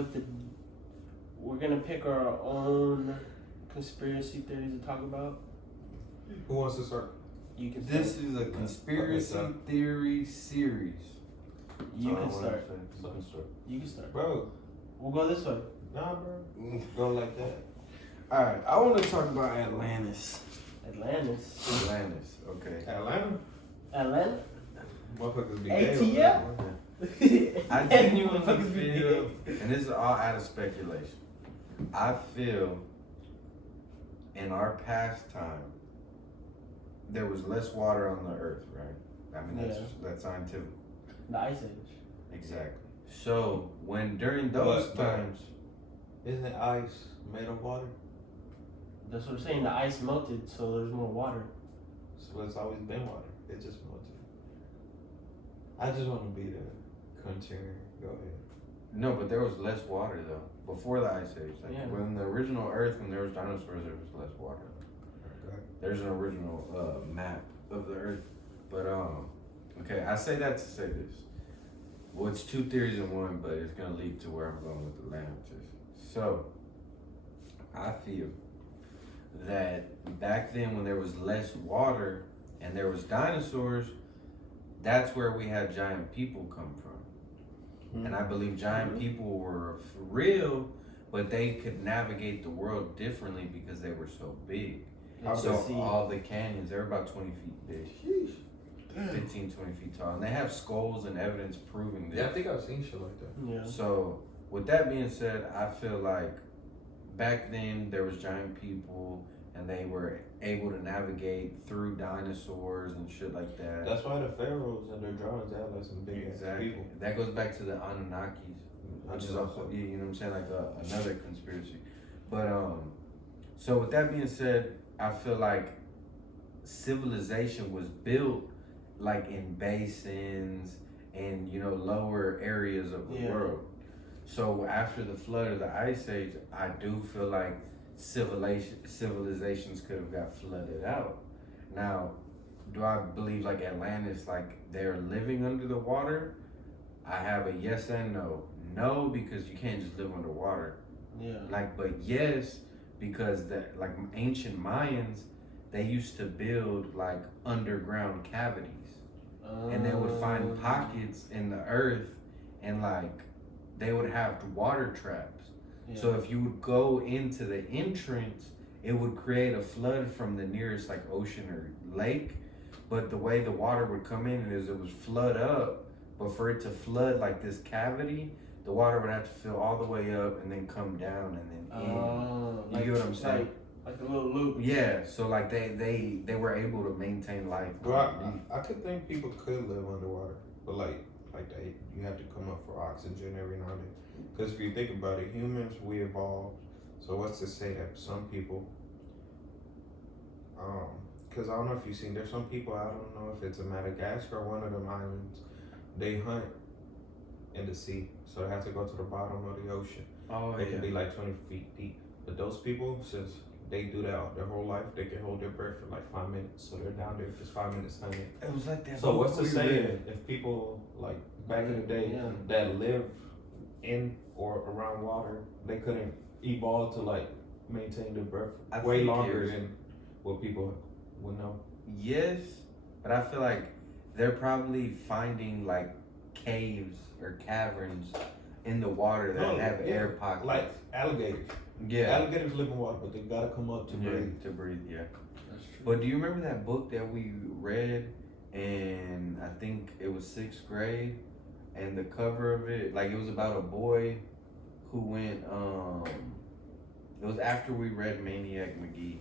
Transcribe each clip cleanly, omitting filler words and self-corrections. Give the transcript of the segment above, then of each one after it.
with the, we're gonna pick our own conspiracy theories to talk about. Who wants to start? You can start. This is a conspiracy theory series. You can start. You can start. Bro. We'll go this way. Nah, bro. Go like that. Alright, I want to talk about Atlantis. Atlantis. Okay. Atlanta? Motherfuckers be ATL? I genuinely feel, and this is all out of speculation, I feel in our past time, there was less water on the earth, right? I mean, that's scientific. The Ice Age. Exactly. So, when during those times... Isn't it ice made of water? That's what I'm saying. The ice melted, so there's more water. So it's always been water. It just melted. I just want to be the contrarian. Go ahead. No, but there was less water, though, before the Ice Age. Like, when the original Earth, when there was dinosaurs, there was less water. Okay. There's an original map of the Earth. But, okay, I say that to say this. Well, it's two theories in one, but it's going to lead to where I'm going with Atlantis. So, I feel that back then when there was less water and there was dinosaurs, that's where we had giant people come from. And I believe giant people were real, but they could navigate the world differently because they were so big. So all the canyons, they're about 20 feet big. Sheesh. 15, 20 feet tall. And they have skulls and evidence proving this. Yeah, I think I've seen shit like that. Yeah. So with that being said, I feel like back then there was giant people and they were able to navigate through dinosaurs and shit like that. That's why the pharaohs and their drawings have like some big ass people. That goes back to the Anunnakis, which is also, you know what I'm saying, like another conspiracy. But so with that being said, I feel like civilization was built like in basins and, you know, lower areas of the world. So after the flood of the Ice Age, I do feel like civilizations could have got flooded out. Now, do I believe like Atlantis, like they're living under the water? I have a yes and no. No, because you can't just live underwater. Yeah. Like, but yes, because that like ancient Mayans, they used to build like underground cavities. And they would find pockets in the earth and like they would have water traps. Yeah. So if you would go into the entrance, it would create a flood from the nearest like ocean or lake. But the way the water would come in is it would flood up. But for it to flood like this cavity, the water would have to fill all the way up and then come down and then in. You get what I'm saying? Like a little loop. Yeah, so like they were able to maintain life. Well, I could think people could live underwater, but like they, you have to come up for oxygen every now and then. Because if you think about it, humans, we evolved. So what's to say that some people, because I don't know if you've seen, there's some people, I don't know if it's in Madagascar or one of them islands, they hunt in the sea. So they have to go to the bottom of the ocean. Oh, It can be like 20 feet deep. But those people, since they do that their whole life, they can hold their breath for like 5 minutes. So they're down there just 5 minutes hunting. It was like that. So what's to say if people like back in the day that live in or around water, they couldn't evolve to like maintain their breath way longer than what people would know? Yes, but I feel like they're probably finding like caves or caverns in the water that have air pockets. Like alligators. Yeah. Alligators live in water, but they gotta come up to breathe. To breathe, yeah. That's true. But do you remember that book that we read in, I think it was 6th grade, and the cover of it, like it was about a boy who went, it was after we read Maniac McGee.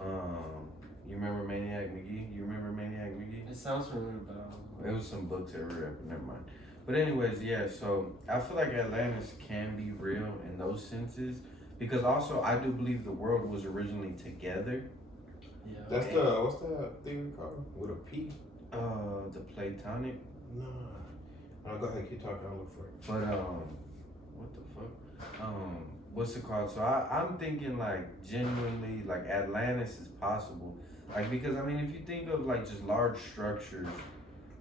You remember Maniac McGee? You remember Maniac McGee? It sounds familiar, but it was some books that we read, but never mind. But anyways, yeah, so I feel like Atlantis can be real in those senses. Because also, I do believe the world was originally together. Yeah. That's what's that thing called? With a P? The Platonic? No, go ahead, keep talking, I'll look for it. But, what the fuck? What's it called? So I'm thinking like genuinely like Atlantis is possible. Like, because I mean, if you think of like just large structures,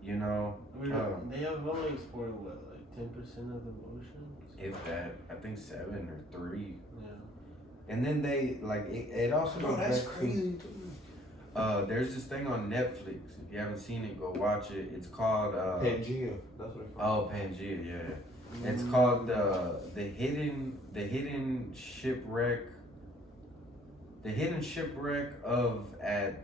you know. I mean, they have only explored what, like 10% of the ocean? If that, I think 7 or 3. Yeah. And then they like it also goes that's back crazy. to there's this thing on Netflix. If you haven't seen it, go watch it. It's called Pangea. That's what it's called. oh, Pangea, yeah. It's called the hidden shipwreck. The hidden shipwreck of at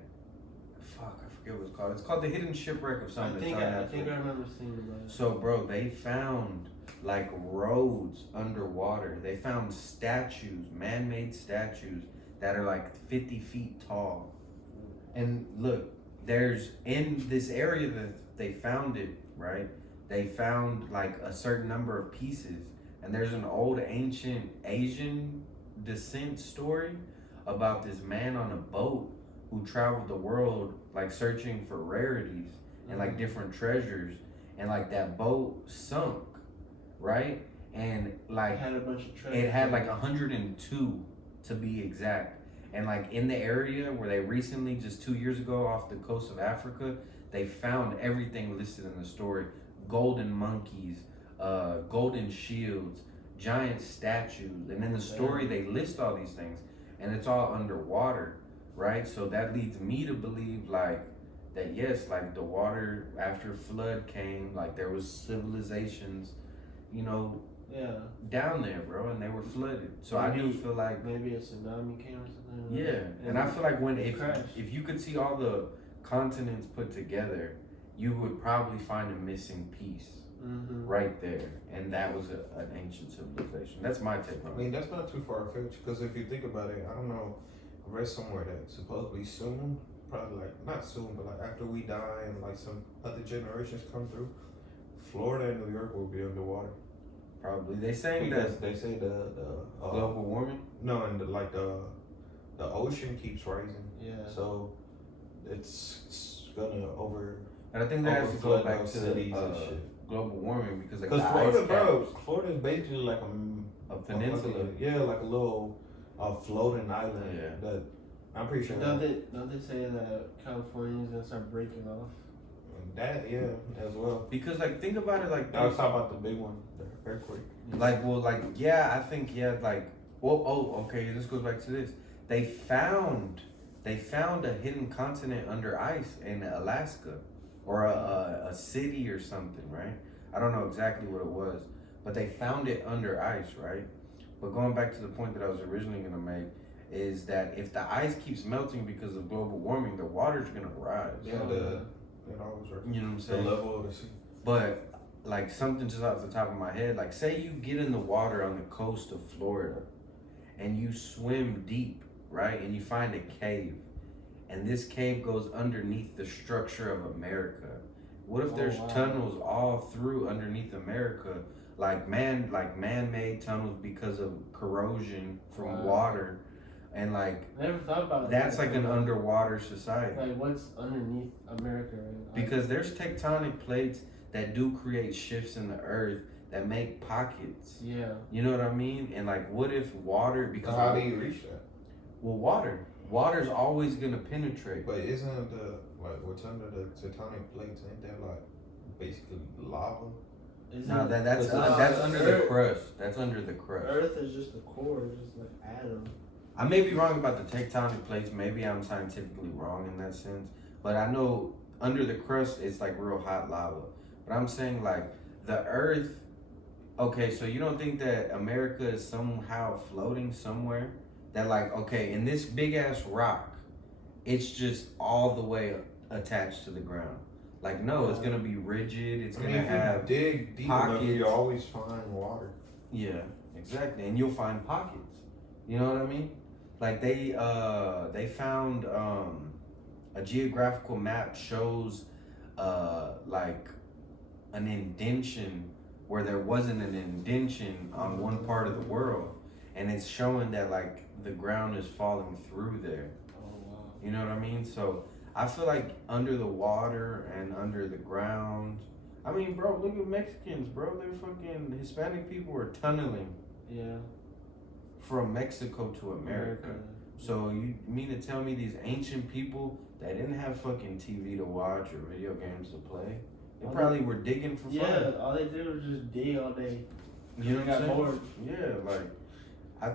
fuck, I forget what it's called. It's called the hidden shipwreck of something. I think I remember seeing it. So, bro, they found like roads underwater. They found statues, man-made statues that are like 50 feet tall. And look, there's in this area that they found it, right? They found like a certain number of pieces, and there's an old ancient Asian descent story about this man on a boat who traveled the world like searching for rarities and like different treasures, and like that boat sunk, right? And like It had a bunch of treasure. it had like 102 to be exact. And like in the area where they recently, just 2 years ago, off the coast of Africa, they found everything listed in the story: golden monkeys, golden shields, giant statues. And in the story, they list all these things, and it's all underwater, right? So that leads me to believe like that, yes, like the water after flood came, like there was civilizations, you know, down there, bro, and they were flooded. So maybe, I do feel like maybe a tsunami came or something. Yeah, and I feel like if you could see all the continents put together, you would probably find a missing piece right there, and that was an ancient civilization. That's my take on it. I mean, that's not too far fetched, because if you think about it, I don't know, I read somewhere that supposedly soon, probably like not soon, but like after we die and like some other generations come through, Florida and New York will be underwater. Probably. They saying because that they say the global warming. No, and the ocean keeps rising. Yeah. So it's gonna over. And I think that has to go back to cities and shit. Global warming because like Florida, bro, Florida is basically like a peninsula. Yeah, like a little floating island. Yeah. That I'm pretty sure. Don't they say that California's gonna start breaking off? That as well. Because like think about it like I was talking about the big one, the earthquake. Like I think like okay, this goes back to this. They found a hidden continent under ice in Alaska, or a city or something, right? I don't know exactly what it was, but they found it under ice, right? But going back to the point that I was originally gonna make is that if the ice keeps melting because of global warming, the water's gonna rise. Yeah, it always works. You know what I'm saying? The level of the sea. But like something just off the top of my head, like say you get in the water on the coast of Florida and you swim deep, right? And you find a cave, and this cave goes underneath the structure of America. What if there's tunnels all through underneath America, like man-made tunnels because of corrosion from water? And like, I never thought about that's like an underwater society. Like what's underneath America? Right? Because there's tectonic plates that do create shifts in the earth that make pockets. Yeah. You know what I mean? And like, what if water? Because how do you reach that? Well, water's always gonna penetrate. But isn't what's under the tectonic plates? Ain't that like basically lava? No, that's under the crust. That's under the crust. Earth is just the core, it's just like atom. I may be wrong about the tectonic plates. Maybe I'm scientifically wrong in that sense. But I know under the crust, it's like real hot lava. But I'm saying like the Earth. Okay, so you don't think that America is somehow floating somewhere? That like, okay, in this big ass rock, it's just all the way attached to the ground. Like, no, it's gonna be rigid. It's gonna have dig deep pockets. Enough, you always find water. Yeah, exactly, and you'll find pockets. You know what I mean? Like they found a geographical map shows like an indention where there wasn't an indention on one part of the world, and it's showing that like the ground is falling through there. Oh wow. You know what I mean? So I feel like under the water and under the ground. I mean, bro, look at Mexicans, bro. They're fucking Hispanic people were tunneling. Yeah. From Mexico to America. So you mean to tell me these ancient people that didn't have fucking TV to watch or video games to play, they probably were digging for fun. Yeah, all they did was just dig all day. You know what I'm got saying? bored. Yeah, like I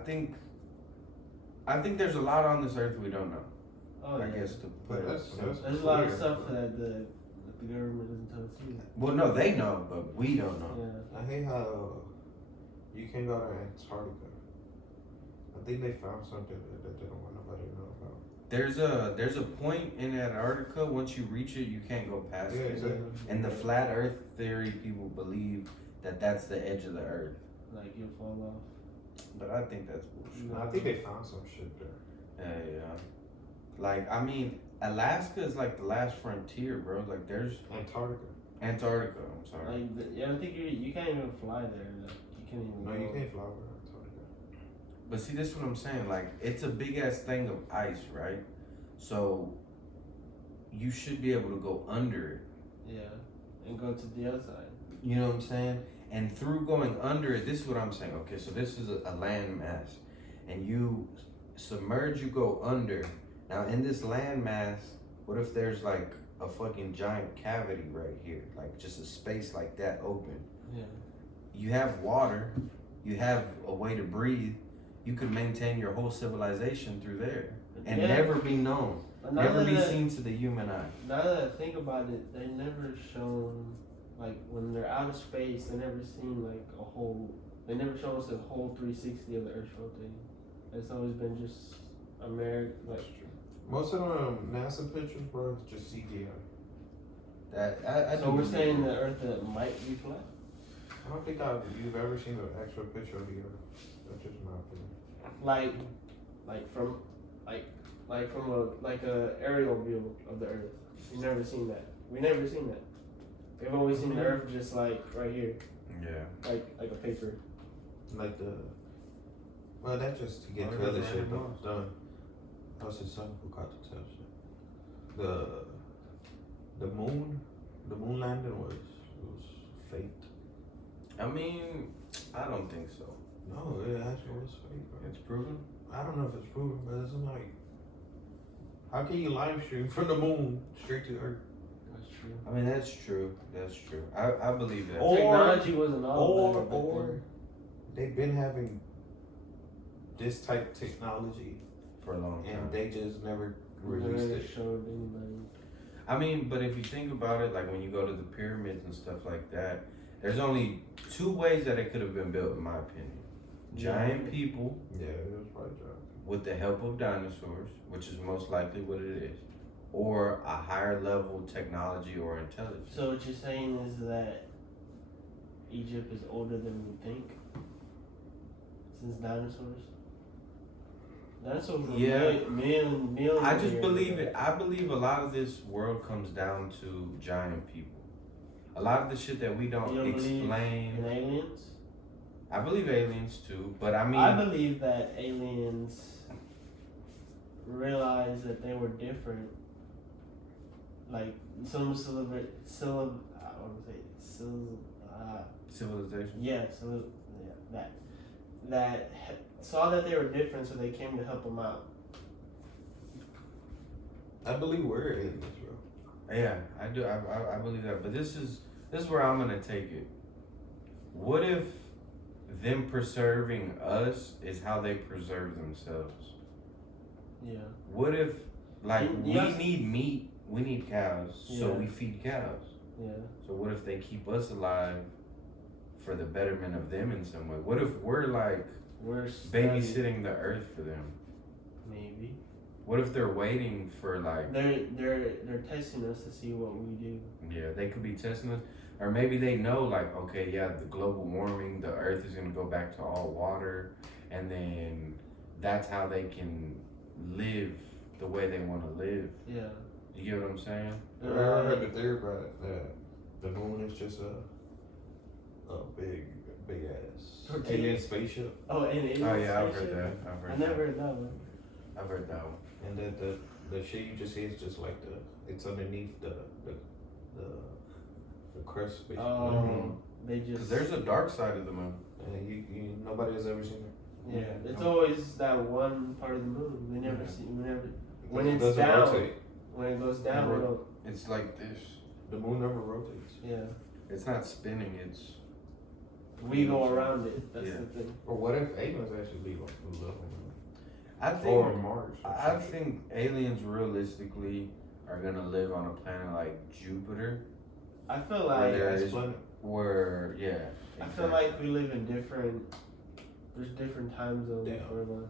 think there's a lot on this earth we don't know. Oh, I yeah. guess to put That's There's a lot of clear. stuff that the government doesn't tell us either. Well, no, they know, but we don't know. Yeah. I hate how you can't go to Antarctica. I think they found something that they don't want nobody to know about. There's a point in Antarctica, once you reach it, you can't go past Yeah, it. exactly. And the flat Earth theory, people believe that that's the edge of the Earth. Like you'll fall off. But I think that's bullshit. I think they found some shit there. Yeah. Like, I mean, Alaska is like the last frontier, bro. Like, there's Antarctica. Antarctica. I'm sorry. Like, yeah, I think you can't even fly there. Like, you can't even. No, go. you can't fly over Antarctica. But see, this is what I'm saying. Like, it's a big ass thing of ice, right? So you should be able to go under it. Yeah, and go to the other side. You know what I'm saying? And through going under it, this is what I'm saying. Okay, so this is a land mass, and you submerge, you go under. Now in this land mass, what if there's like a fucking giant cavity right here, like just a space like that open? Yeah. You have water, you have a way to breathe. You could maintain your whole civilization through there and never be known, But never be seen to the human eye. Now that I think about it, they never shown, like, when they're out of space, they never seen, like, a whole, they never show us a whole 360 of the Earth rotating. It's always been just America, like. Most of them NASA pictures, bro, is just CGI. I So do we're believe saying that. the Earth that might be flat? I don't think you've ever seen an actual picture of the Earth. That's just my opinion. Like from a aerial view of the Earth. We've never seen that. We never seen that. We've always seen the Earth just like right here, Yeah. like a paper. Like well, that's just to get Oh, to other yeah, shit right. done. That was his son who caught the tell shit. The moon landing was faked. I mean, I don't think so. No, it actually was fake, bro. It's proven. I don't know if it's proven, but it's like, how can you live stream from the moon straight to Earth? That's true. I mean, that's true. That's true. I believe that. Or- Technology wasn't all that back Or then. they've been having this type of technology For a long time. and they just never Never released it. showed anybody. I mean, but if you think about it, like when you go to the pyramids and stuff like that, there's only two ways that it could have been built, in my opinion. Giant people Yeah, it was probably giant. with the help of dinosaurs, which is most likely what it is, or a higher level technology or intelligence. So what you're saying is that Egypt is older than we think? Since dinosaurs? Dinosaurs were Yeah. millions I of just years believe ago. it. I believe a lot of this world comes down to giant people. A lot of the shit that we don't You don't believe explain. in aliens? I believe aliens too, but I mean, I believe that aliens realized that they were different. Like some civilization. that saw that they were different, so they came to help them out. I believe we're aliens, bro. Yeah, I do. I believe that. But this is where I'm gonna take it. What if them preserving us is how they preserve themselves? Yeah. What if, like, Yes. we need meat, we need cows, so Yeah. we feed cows. Yeah. So what if they keep us alive for the betterment of them in some way? What if we're like We're babysitting the earth for them? Maybe. What if they're waiting for like, They're testing us to see what we do. yeah, they could be testing us, or maybe they know like, okay, yeah, the global warming, the earth is gonna go back to all water, and then that's how they can live the way they want to live. Yeah. You get what I'm saying? I heard the theory about it, that the moon is just a big ass Tortilla. alien spaceship, Oh, and Oh yeah, I've heard that. I never heard that one. I've heard that one. and that the shit you just see is just like it's underneath the crust, basically. Oh, they Because just. there's a dark side of the moon. And you nobody has ever seen it. Yeah, it's always that one part of the moon. We never Yeah. see. We never. When It it's doesn't down, rotate. when it goes down, we don't. It's like this. The moon never rotates. Yeah. It's not spinning. It's We go around it. That's Yeah. the thing. Or what if aliens actually live on I or think Mars? Or I something? think aliens realistically are gonna live on a planet like Jupiter, I feel where like there Gas is planet? where yeah. I feel like we live in different. There's different time zones Damn. for us.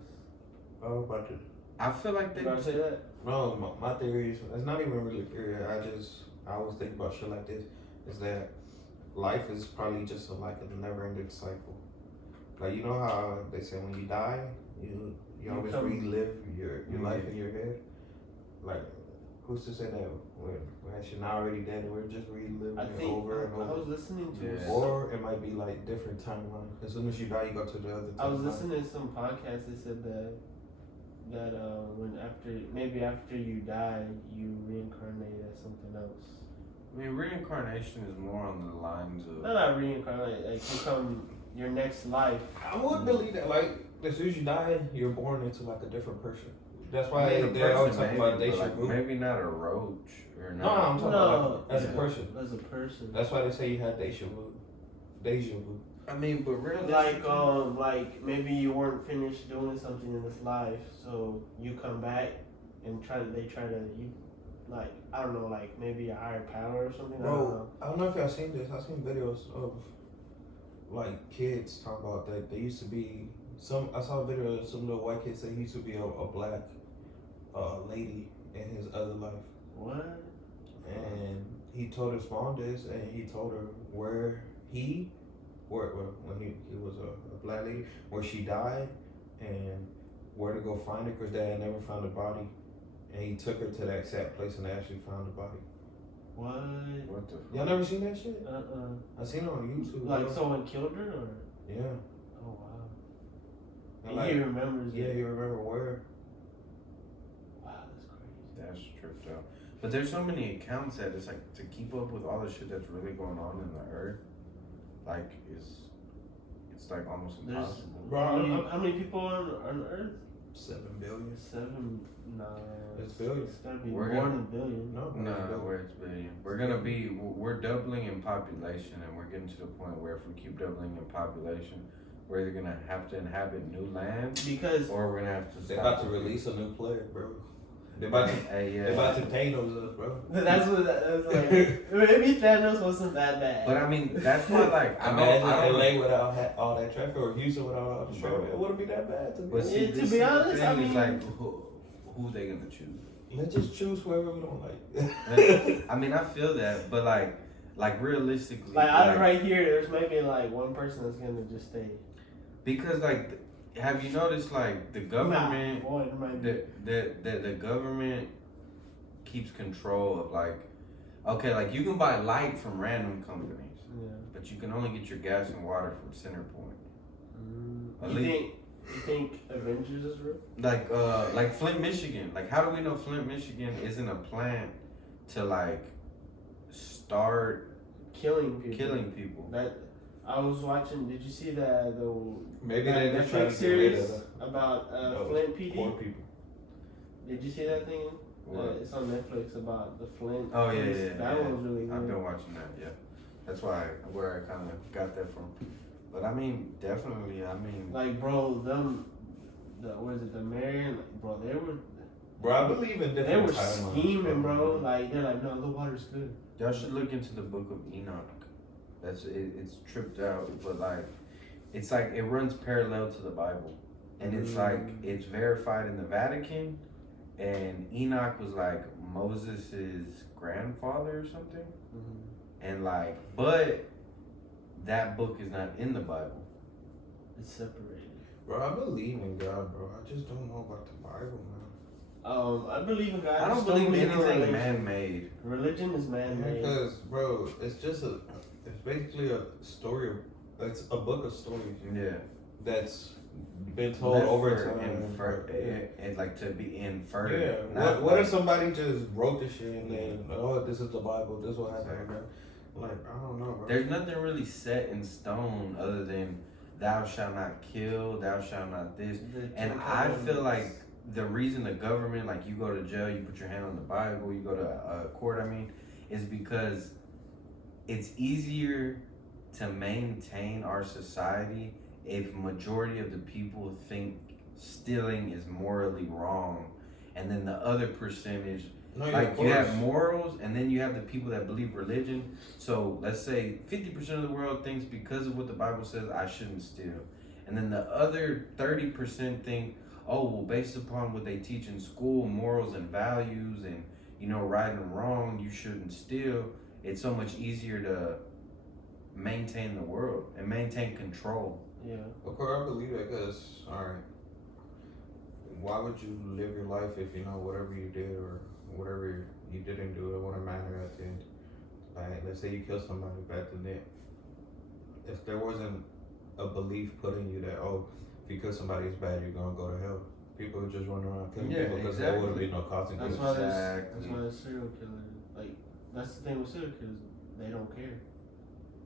Oh, about to. I feel like You they about to say that? No, my theory is it's not even really a theory. I always think about shit like this. Is that life is probably just like a never-ending cycle. Like you know how they say when you die, you always relive your life in your head. Like who's to say that we're actually not already dead and we're just reliving I it think over and I over. was listening to. Yeah. Or it might be like different timeline. As soon as you die, you go to the other timeline. I was listening to some podcast that said that when after you die, you reincarnate as something else. I mean, reincarnation is more on the lines of. Not reincarnate, like you come your next life. I would believe that. Like as soon as you die, you're born into like a different person. That's why I mean, a they always person talk about maybe, they but, should like, maybe not a roach or No, not. I'm talking about like, as a person. As a person. That's why they say you had deja vu. Deja vu. I mean, but really, Like maybe you weren't finished doing something in this life, so you come back and they try to like I don't know, like maybe a higher power or something. Bro, I don't know if y'all seen this. I've seen videos of like kids talk about that. They used to be I saw a video of some little white kid say he used to be a black lady in his other life. What? And he told his mom this, and he told her where when he was a black lady, where she died, and where to go find her, because dad never found the body, and he took her to that exact place, and they actually found the body. What? What the? Y'all never seen that shit? I seen it on YouTube. Like bro. someone killed her or? Yeah. Oh wow. And And like, he remembers yeah, it. you remember where? Wow, that's crazy. That's tripped out. But there's so many accounts that it's like to keep up with all the shit that's really going on in the earth, like it's like almost impossible. Bro, How many people on Earth? 7 billion. 7? No. It's billion. It's gotta be We're more gonna- than billion. No, No, where it's billion. We're doubling in population, and we're getting to the point where if we keep doubling in population, we're either gonna have to inhabit new land, Because or we're gonna have to. They're stop about to it. release a new player, bro. They're about to. Hey, yeah. They're about to Thanos us, bro. that's what that was like. Maybe Thanos wasn't that bad. But I mean, that's why, like, I Imagine don't. LA without all that traffic, or Houston without all that Bro. traffic. It wouldn't be that bad to But me. see, to this be is the honest, I thing, it's mean- like, who they gonna choose? Let's just choose whoever we don't like. I mean, I feel that, but like realistically, like out of right here, there's maybe like one person that's gonna just stay. because like, have you noticed like the government, Nah, boy, it might be. the government keeps control of like, okay, like you can buy light from random companies, Yeah. but you can only get your gas and water from Centerpoint. At You least- think Avengers is real? Like Flint, Michigan. Like, how do we know Flint, Michigan isn't a plant to like start Killing people. killing people? That I was watching. Did you see the Maybe that they just try to Netflix get rid series of about those Flint PD? poor people. Did you see that thing? What? It's on Netflix about the Flint. Oh yeah, case. yeah, That yeah. one was really I've good. been watching that. Yeah, that's where I kind of got that from. But I mean, definitely. I mean, Like, bro, the Marion, bro, Bro, I believe in they different were timelines, scheming, bro. Like, they're like, no, the water's good. y'all should look into the Book of Enoch. That's it. It's tripped out, but like, it's like it runs parallel to the Bible, and it's like it's verified in the Vatican, and Enoch was like Moses's grandfather or something, and like, but that book is not in the Bible. It's separated. Bro, I believe in God, bro. I just don't know about the Bible, man. I believe in God. I don't just believe in anything religion. man-made. Religion is man-made. Because, bro, it's basically a story. It's a book of stories Yeah. that's been told Left over for time. and like to be inferred. Yeah. Not What like- if somebody just wrote this shit and then, oh, this is the Bible, this is what happened? Exactly. Like, I don't know, bro. There's nothing really set in stone other than thou shalt not kill, thou shalt not this. And I feel like the reason the government, like you go to jail, you put your hand on the Bible, you go to court, is because it's easier to maintain our society, if majority of the people think stealing is morally wrong, and then the other percentage, like you have morals, and then you have the people that believe religion. So let's say 50% of the world thinks because of what the Bible says I shouldn't steal, and then the other 30% think, oh well, based upon what they teach in school, morals and values, and right and wrong, you shouldn't steal. It's so much easier to maintain the world and maintain control. Yeah. Of course, I believe that because, alright, why would you live your life if whatever you did or whatever you didn't do, it wouldn't matter at the end? Like, let's say you kill somebody back then. If there wasn't a belief put in you that, oh, if you kill somebody, it's bad, you're gonna go to hell. People would just run around killing people because there wouldn't be no consequences. That's why there's serial killers. Like, that's the thing with serial killers. They don't care.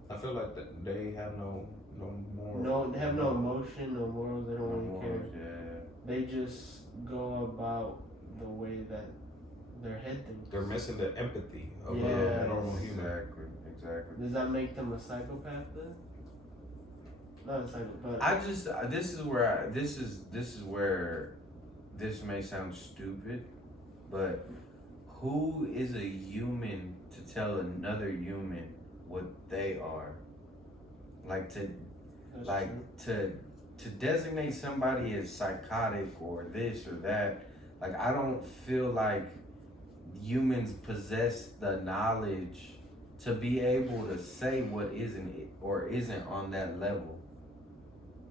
I feel like they have no moral. No, they have no emotion, no morals. They don't really Morals, care. yeah. They just go about the way that their head thinks. They're missing the empathy of Yeah, a normal human. Exactly. Does that make them a psychopath then? Not a psychopath. I just this is where this may sound stupid, but who is a human to tell another human what they are? Like to designate somebody as psychotic or this or that. Like, I don't feel like humans possess the knowledge to be able to say what isn't or isn't on that level.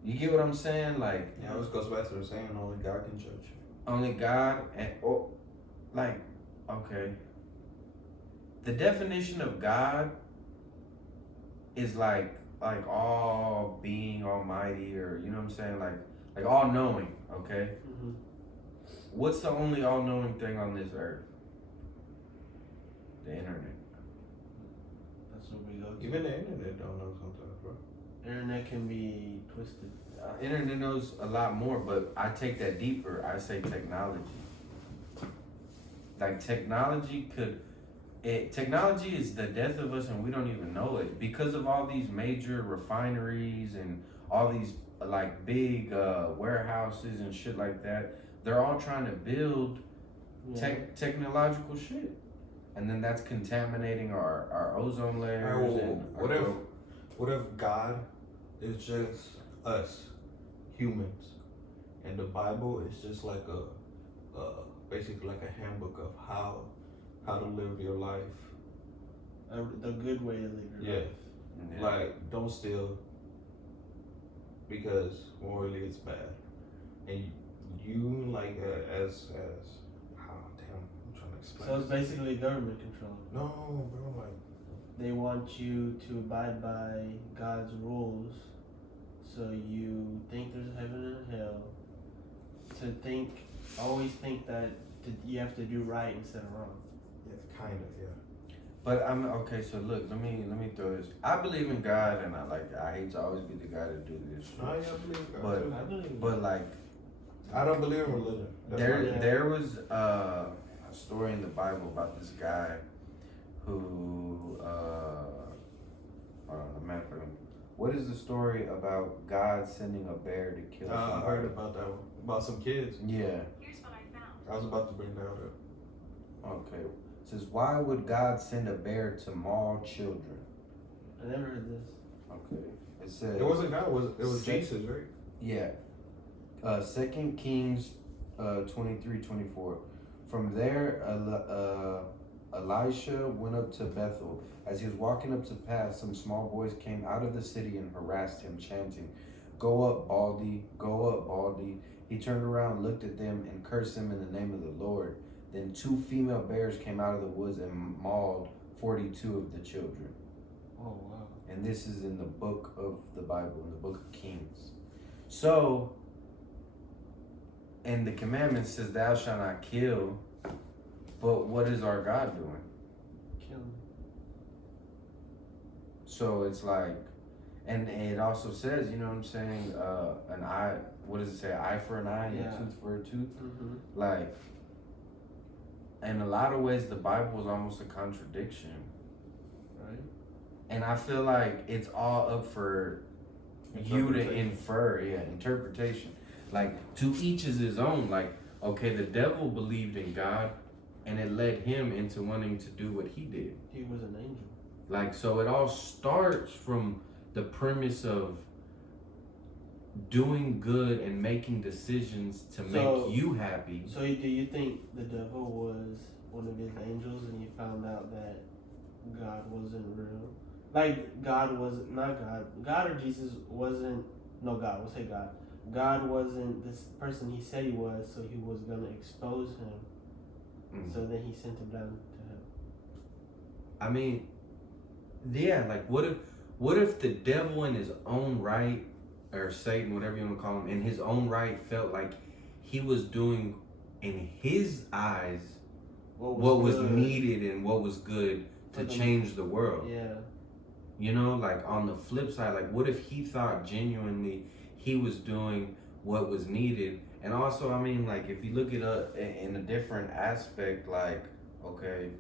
You get what I'm saying? Like, Yeah, this goes back to the saying, only God can judge. only God okay. The definition of God is like all being, almighty, or you know what I'm saying, like all knowing. Okay. Mm-hmm. What's the only all knowing thing on this earth? The internet. That's what we go to. Even the internet don't know sometimes, bro. Internet can be twisted. Internet knows a lot more, but I take that deeper. I say technology. Like technology is the death of us, and we don't even know it because of all these major refineries and all these like big warehouses and shit like that. They're all trying to build technological shit, and then that's contaminating our ozone layers. What if God is just us humans, and the Bible is just like basically like a handbook of how to live your life? The good way to live your life. Yeah. Like, don't steal because morally it's bad, and you like as I'm trying to explain. So it's basically government control. No, bro, like They want you to abide by God's rules, so you think there's a heaven and a hell. Always think that you have to do right instead of wrong. yeah, kind of, yeah. But I'm okay. So look, let me throw this. I believe in God, and I hate to always be the guy to do this. No, yeah, I believe in God too. I believe. But like, I don't believe in religion. there was a story in the Bible about this guy who matter of fact, what is the story about God sending a bear to kill somebody? I heard about that one. About some kids. Yeah. Here's what I found. I was about to bring that up. Okay. It says, why would God send a bear to maul children? I never heard this. Okay. It says It wasn't God, it was Jesus, right? Yeah. 2 Kings 23:24. From there, Elisha went up to Bethel. As he was walking up to pass, some small boys came out of the city and harassed him, chanting, "Go up, Baldy! Go up, Baldy!" He turned around, looked at them, and cursed them in the name of the Lord. Then 2 female bears came out of the woods and mauled 42 of the children. Oh, wow. And this is in the book of the Bible, in the book of Kings. So, and the commandment says, "Thou shalt not kill." But what is our God doing? Killing. So it's like, and it also says, you know what I'm saying, an eye, what does it say, eye for an eye and a tooth for a tooth? Mm-hmm. Like, in a lot of ways, the Bible is almost a contradiction. Right. And I feel like it's all up for you to infer, interpretation. Like, to each is his own. Like, okay, the devil believed in God, and it led him into wanting to do what he did. He was an angel. Like, so it all starts from the premise of doing good and making decisions to make you happy. So do you think the devil was one of his angels and he found out that God wasn't real? Like, God wasn't, not God. God or Jesus wasn't, no, God, we'll say God. God wasn't this person he said he was, so he was going to expose him. So then he sent him down to hell. I mean, yeah, like, what if the devil in his own right, or Satan, whatever you want to call him, in his own right felt like he was doing, in his eyes, what was needed and what was good to change the world? Yeah. You know, like, on the flip side, like, what if he thought genuinely he was doing what was needed? And also, I mean, like, if you look it up in a different aspect, like, okay,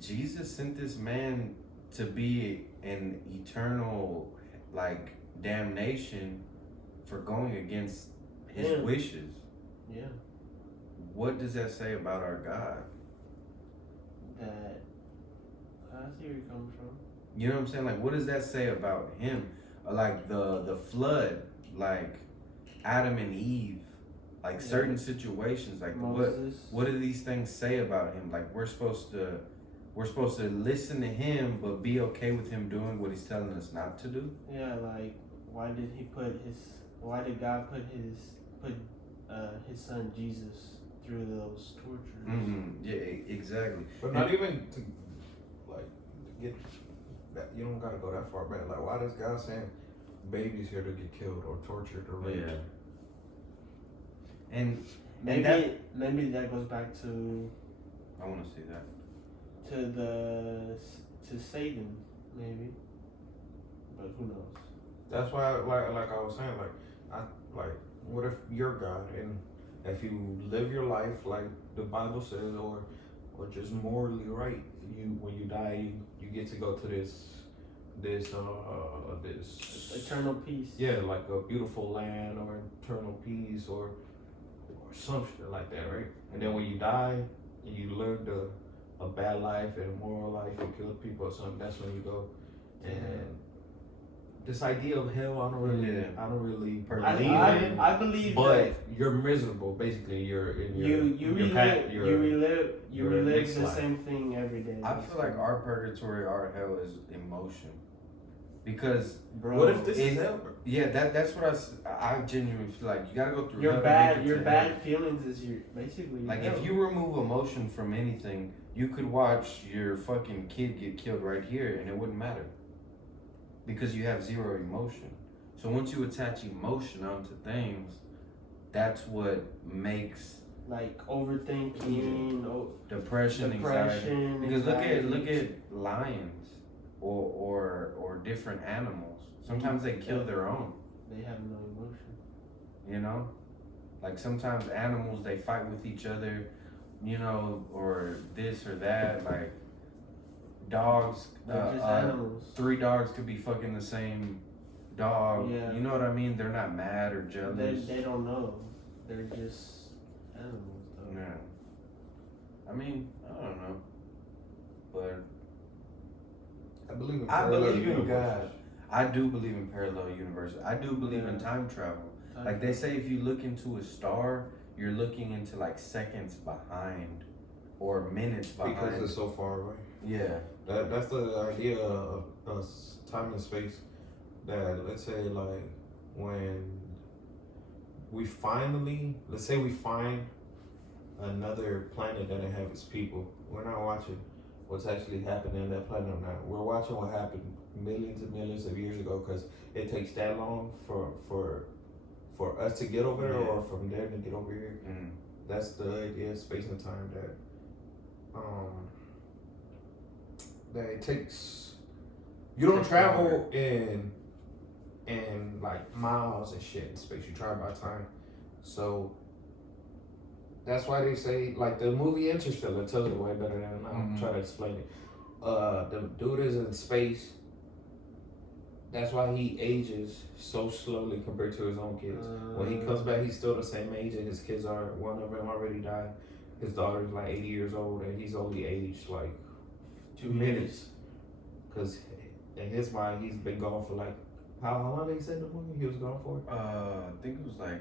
Jesus sent this man to be an eternal, like, damnation for going against his wishes. Yeah. What does that say about our God? That, I see where you're coming from. You know what I'm saying? Like, what does that say about him? Like, the flood, like, Adam and Eve, like, certain situations, like, what do these things say about him? Like, we're supposed to listen to him, but be okay with him doing what he's telling us not to do. Yeah, like, why did God put his son Jesus through those tortures? Mm-hmm. Yeah, exactly. But not even to, like, get that, you don't gotta go that far back. Like, why does God send babies here to get killed or tortured or raped? Yeah. And maybe that goes back to, I want to see that, to Satan, maybe, but who knows? That's why, like I was saying, what if you're God and if you live your life like the Bible says, or just morally right, when you die, you get to go to this eternal peace. Yeah, like a beautiful land or eternal peace or some shit like that, right? And then when you die and you lived a bad life and a moral life, you killed people or something, that's when you go. And this idea of hell, I don't really believe in. I believe, but that you're miserable. Basically, you're in your you relive the same thing every day. I feel like our purgatory, our hell is emotion. Because, bro, what if this is hell? Yeah, that's what I genuinely feel like. You gotta go through your bad feelings is basically like hell. If you remove emotion from anything, you could watch your fucking kid get killed right here and it wouldn't matter. Because you have zero emotion. So once you attach emotion onto things, that's what makes, like, overthinking, depression, anxiety. Because look at lions or different animals. Sometimes they kill their own. They have no emotion. You know? Like, sometimes animals, they fight with each other, you know, or this or that. Like, dogs, they're just animals. 3 dogs could be fucking the same dog. Yeah. You know what I mean? They're not mad or jealous. They don't know. They're just animals, though. Yeah. I mean, I don't know. But I believe in God. I do believe in parallel universes. I do believe in time travel. Like, they say if you look into a star, you're looking into, like, seconds behind or minutes behind. Because it's so far away. Yeah. That's the idea of time and space. That, let's say, like, when we finally, let's say we find another planet that inhabits people, we're not watching what's actually happening on that planet now. We're watching what happened millions and millions of years ago, because it takes that long for us to get over there, or from there to get over here. Mm. That's the idea of space and time, that it takes. You don't travel in like miles and shit in space. You travel by time. So that's why they say, like, the movie Interstellar tells it way better than I'll try to explain it. the dude is in space. That's why he ages so slowly compared to his own kids. When he comes back, he's still the same age, and his kids are, one of them already died. His daughter's like 80 years old, and he's only aged like 2 minutes. Because in his mind, he's been gone for like, how long did he say in the movie he was gone for? I think it was like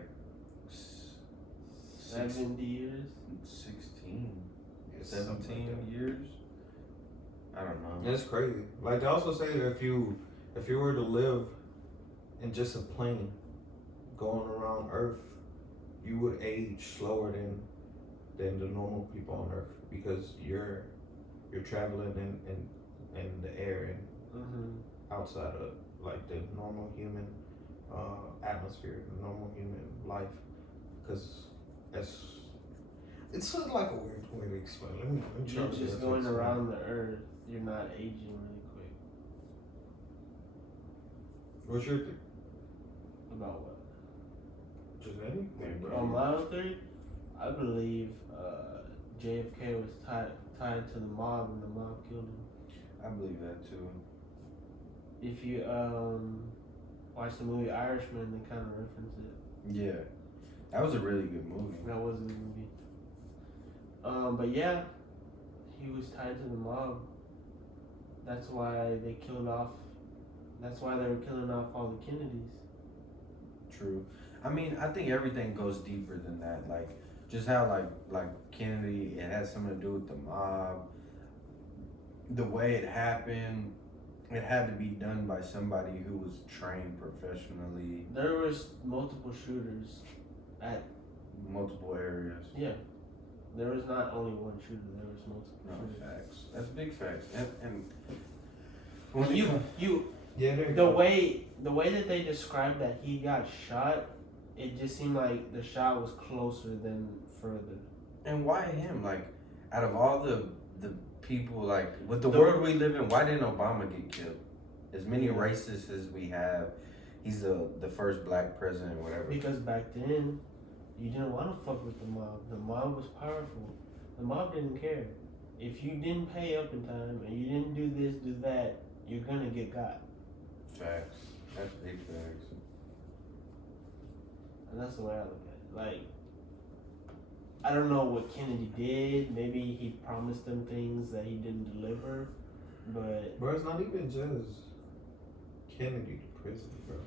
70 years? 16, Yeah, 17 like that. years. I don't know. That's crazy. Like they also say that if you were to live in just a plane going around Earth, you would age slower than the normal people on Earth because you're traveling in the air and outside of like the normal human atmosphere, the normal human life. Because it's sort of like a weird way to explain. Let me try You're to just explain. going around the earth, you're not aging really quick. What's your theory? About what? Just anything, bro. On my own theory, I believe JFK was tied to the mob and the mob killed him. I believe that too. If you watch the movie Irishman, they kind of reference it. Yeah, that was a really good movie. That was a good movie. But yeah, he was tied to the mob. That's why they killed off. That's why they were killing off all the Kennedys. True. I mean, I think everything goes deeper than that. Like, just how like Kennedy, it has something to do with the mob. The way it happened, it had to be done by somebody who was trained professionally. There was multiple shooters at Multiple areas. yeah. There was not only one shooter. There was multiple No, shooters. facts. That's big facts. And When when you Yeah, there you the go. way that they described that he got shot, it just seemed like the shot was closer than further. and why him? Like, out of all the people, like with the The- world we live in, why didn't Obama get killed? As many racists as we have, he's the first black president, or whatever. Because back then, you didn't want to fuck with the mob. The mob was powerful. The mob didn't care. If you didn't pay up in time and you didn't do this, do that, you're gonna get got. Facts. That's big facts. And that's the way I look at it. Like, I don't know what Kennedy did. Maybe he promised them things that he didn't deliver. But Bro, it's not even just Kennedy to prison, bro.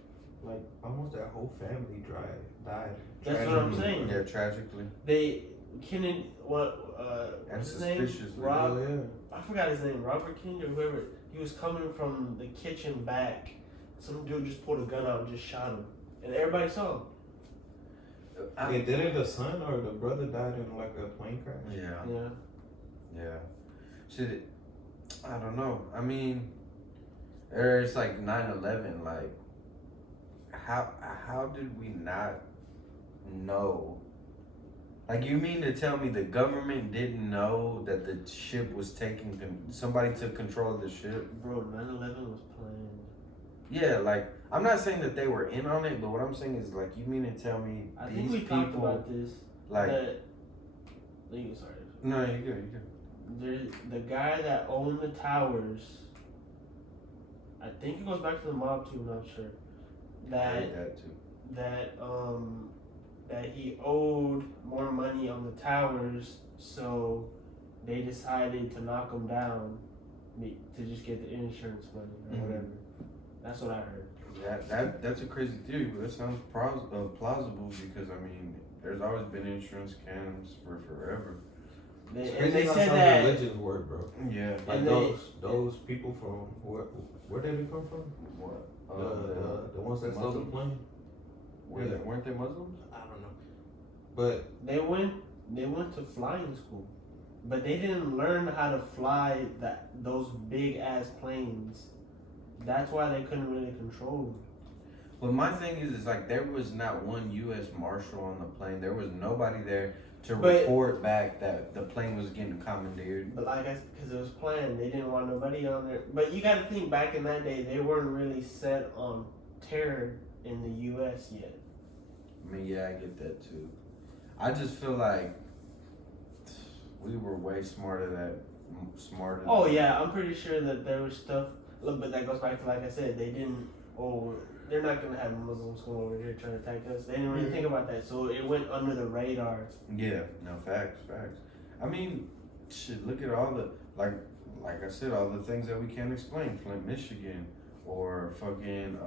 like, Almost that whole family died. that's what I'm saying. Yeah, tragically. Kennedy, what's And his name? suspiciously. Rob. Yeah. I forgot his name. Robert Kennedy or whoever. He was coming from the kitchen back. Some dude just pulled a gun out and just shot him, and everybody saw him. Yeah, didn't the son or the brother died in like a plane crash? Yeah. Yeah. Yeah. Shit. I don't know. I mean, it's like 9/11. Like, how did we not know? Like, you mean to tell me the government didn't know that the ship was taking, somebody took control of the ship? Bro, 9/11 was planned. Yeah, like, I'm not saying that they were in on it, but what I'm saying is, like, you mean to tell me I these think we people, talked about this. like, Sorry. no, you're good. The guy that owned the towers, I think it goes back to the mob too, I'm not sure. I heard that too. That he owed more money on the towers, so they decided to knock him down to just get the insurance money or whatever. That's what I heard. That's a crazy theory, but that sounds plausible because, I mean, there's always been insurance scams for forever. They how said some that. religions work, bro. Yeah. Like And those people from where did they come from? What? The ones that stole the Muslims? plane. Weren't they Muslims? I don't know, but They went to flying school, but they didn't learn how to fly those big ass planes. That's why they couldn't really control them. But my thing is like there was not one U.S. Marshal on the plane. There was nobody there to report back that the plane was getting commandeered. But like I said, because it was planned, they didn't want nobody on there. But you got to think back in that day, they weren't really set on terror in the U.S. yet. I mean, yeah, I get that too. I just feel like we were way smarter smarter. Oh yeah, I'm pretty sure that there was stuff. Look, but that goes back to, like I said, they didn't. Oh, they're not gonna have Muslims come over here trying to attack us. They didn't really think about that, so it went under the radar. Yeah, no, facts. I mean, shit, look at all the, like I said, all the things that we can't explain. Flint, Michigan, or fucking,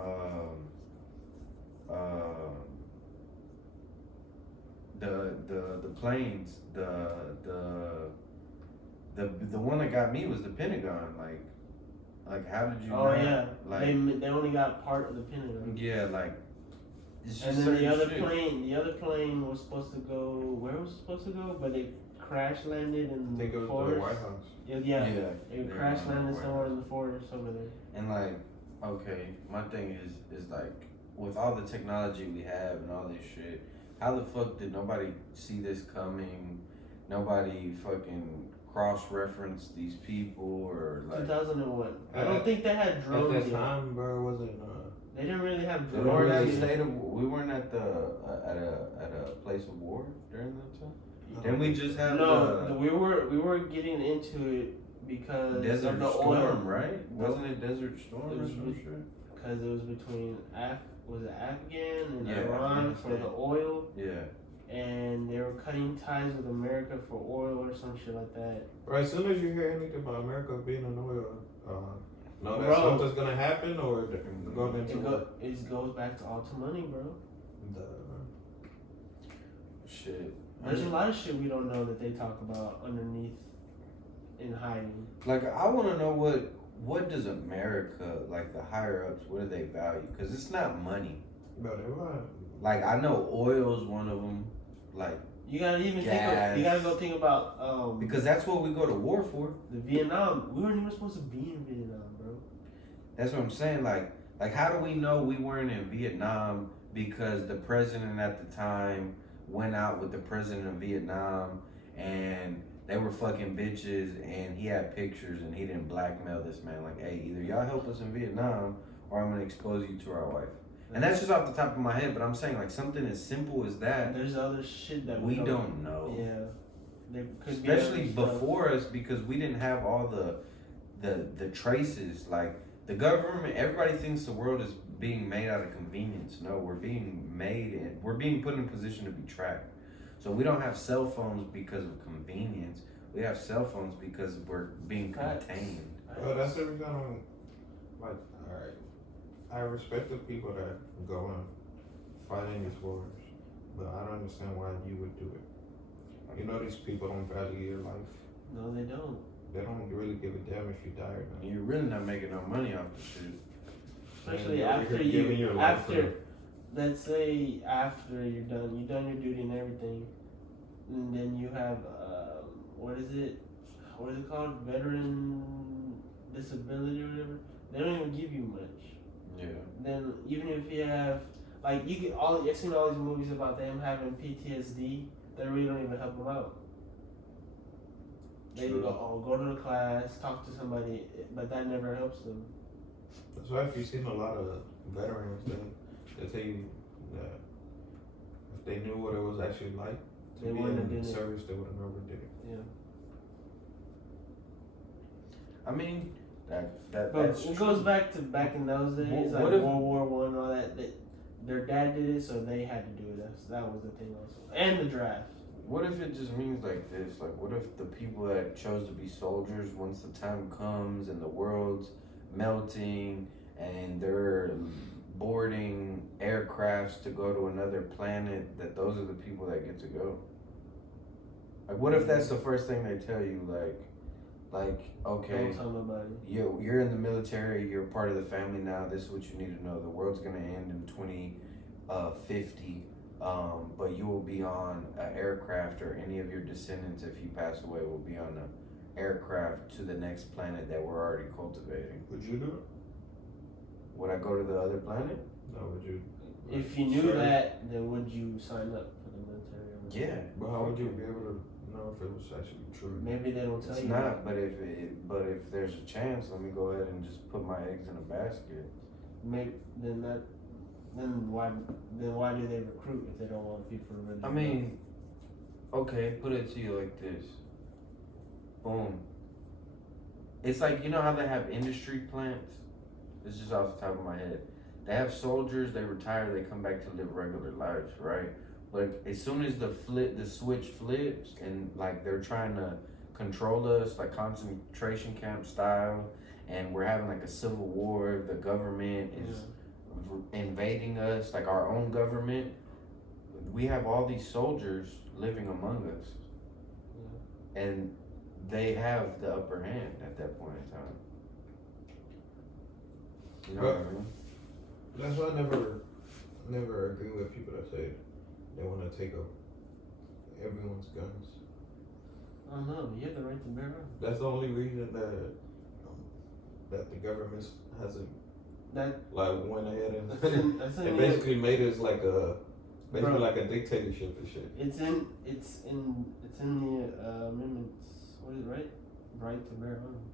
the planes, the one that got me was the Pentagon. Like how did you? Oh not, yeah, like they only got part of the Pentagon. yeah, like. It's just And then the certain other shit. plane was supposed to go. Where was it supposed to go? But it crash landed in I think it the was forest. the White House. Yeah, Yeah, it they crash were in the landed White somewhere House. in the forest over there. And like, okay, my thing is like, with all the technology we have and all this shit, how the fuck did nobody see this coming? Nobody fucking cross-reference these people or like. 2001. I don't think they had drones At that yet. time, bro, wasn't They didn't really have We weren't at a drones. state of. We weren't at the at a place of war during that time. Didn't we just have No, we were getting into it because Desert of the Storm, oil. right? Wasn't it Desert Storm It or was some shit? Because it was between was it Afghan and Yeah, Iran for Afghanistan. the oil, Yeah. and they were cutting ties with America for oil or some shit like that. Right, as soon as you hear anything about America being an oil, know that Bro. something's gonna happen or going into It goes back to all to money, bro. Shit. There's a lot of shit we don't know that they talk about underneath in hiding. Like, I want to know what does America, like the higher ups, what do they value? Because it's not money. But they were. Like, I know oil's one of them. Like, You gotta even Gas. you gotta go think about because that's what we go to war for. the Vietnam. We weren't even supposed to be in Vietnam, bro. That's what I'm saying. Like how do we know we weren't in Vietnam? Because the president at the time went out with the president of Vietnam and they were fucking bitches and he had pictures and he didn't blackmail this man. Like, hey, either y'all help us in Vietnam or I'm gonna expose you to our wife. And that's just off the top of my head, but I'm saying like something as simple as that. There's other shit that We don't know. Yeah. There could be Especially other stuff. before us because we didn't have all the traces. Like the government, everybody thinks the world is being made out of convenience. No, we're being put in a position to be tracked. So we don't have cell phones because of convenience. We have cell phones because we're being contained. Well, that's every time I'm like, alright. I respect the people that go and fight in these wars, but I don't understand why you would do it. You know these people don't value your life. No, they don't. They don't really give a damn if you die or not. You're really not making no money off the shit. Especially you're after giving your life after let's say after you're done your duty and everything, and then you have what is it called, veteran disability or whatever. They don't even give you much. Yeah. Then even if you have like I've seen all these movies about them having PTSD, they really don't even help them out. They True. go to the class, talk to somebody, but that never helps them. That's why if you've seen a lot of veterans, they tell you that if they knew what it was actually like to They be wouldn't have in did it. service, they would have never did it. Yeah. I mean, But that's it true. goes back to back in those days, What like if- World War One, all that. Their dad did it, so they had to do it. That was the thing also, and the draft. What if it just means like this? Like, what if the people that chose to be soldiers, once the time comes and the world's melting and they're boarding aircrafts to go to another planet, that those are the people that get to go? Like, what if that's the first thing they tell you? Like, okay, Don't tell nobody. you're in the military, you're part of the family now. This is what you need to know. The world's gonna end in 2050. But you will be on an aircraft, or any of your descendants, if you pass away, will be on an aircraft to the next planet that we're already cultivating. Would you do it? Would I go to the other planet? No, would you? If you knew Sure. that, then would you sign up for the military? Or Yeah. But how would you be able to know if it was actually true? Maybe they don't tell It's you. not, but if there's a chance, let me go ahead and just put my eggs in a basket. Maybe then why do they recruit if they don't want people to really? I mean, okay, put it to you like this. Boom. it's like, you know how they have industry plants? It's just off the top of my head. They have soldiers, they retire, they come back to live regular lives, right? But as soon as the switch flips and like they're trying to control us, like concentration camp style, and we're having like a civil war, the government is invading us, like our own government. We have all these soldiers living among us, and they have the upper hand at that point in time. You know what I mean? That's why I never agree with people that say they want to take up everyone's guns. I don't know. You have the right to bear arms. That's the only reason that the government hasn't like went ahead and basically made us like a like a dictatorship and shit. It's in the amendments. What is it, right? Right to bear arms.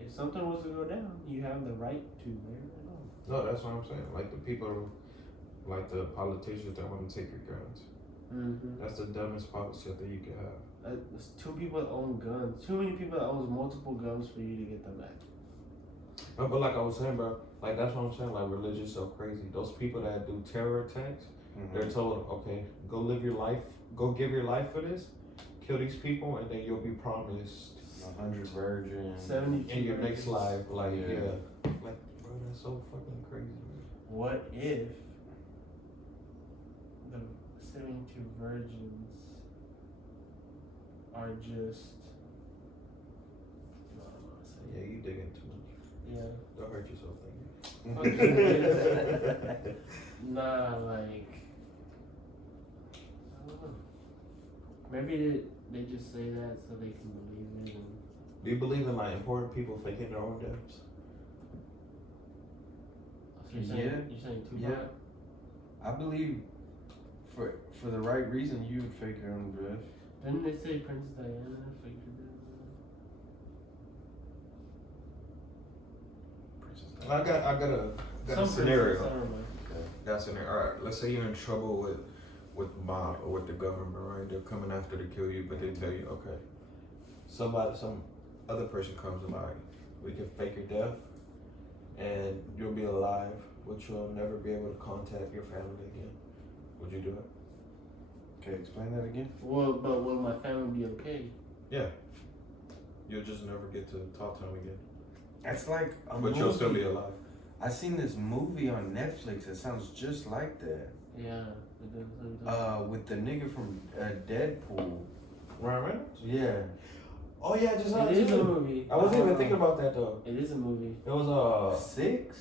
If something was to go down, you have the right to bear arms. No, that's what I'm saying. Like the people, like the politicians that want to take your guns. Mm-hmm. That's the dumbest policy that you can have. There's two people that own guns. Too many people that own multiple guns for you to get them back. No, but like I was saying, bro, like that's what I'm saying. Like religion's so crazy. Those people that do terror attacks, they're told, okay, go live your life, go give your life for this, kill these people, and then you'll be promised 100 virgins. 72 in your next virgins. life. Like Yeah. like bro, that's so fucking crazy. Man. What if the 72 virgins are just? No, I'm not saying. Yeah, you digging too much. Yeah. Don't hurt yourself, Nah, like I don't know. Maybe they just say that so they can believe it. And Do you believe in like important people faking their own deaths? so you're saying Tupac? Yeah. I believe for the right reason you would fake your own death. Didn't they say Princess Diana faked her death? I got a Some scenario. princess, I don't know. Got a scenario. All right, let's say you're in trouble with mob or with the government, right? They're coming after to kill you, but they tell you, okay, some other person comes along, we can fake your death, and you'll be alive, but you'll never be able to contact your family again. Would you do it? Okay, explain that again. Well, but will my family be okay? Yeah. You'll just never get to talk to them again. That's like a But movie. you'll still be alive. I seen this movie on Netflix. It sounds just like that. Yeah, it does. With the nigga from Deadpool. Ryan Reynolds? Yeah. Oh yeah, just It is a movie. I wasn't even thinking about that though. It is a movie. It was 6?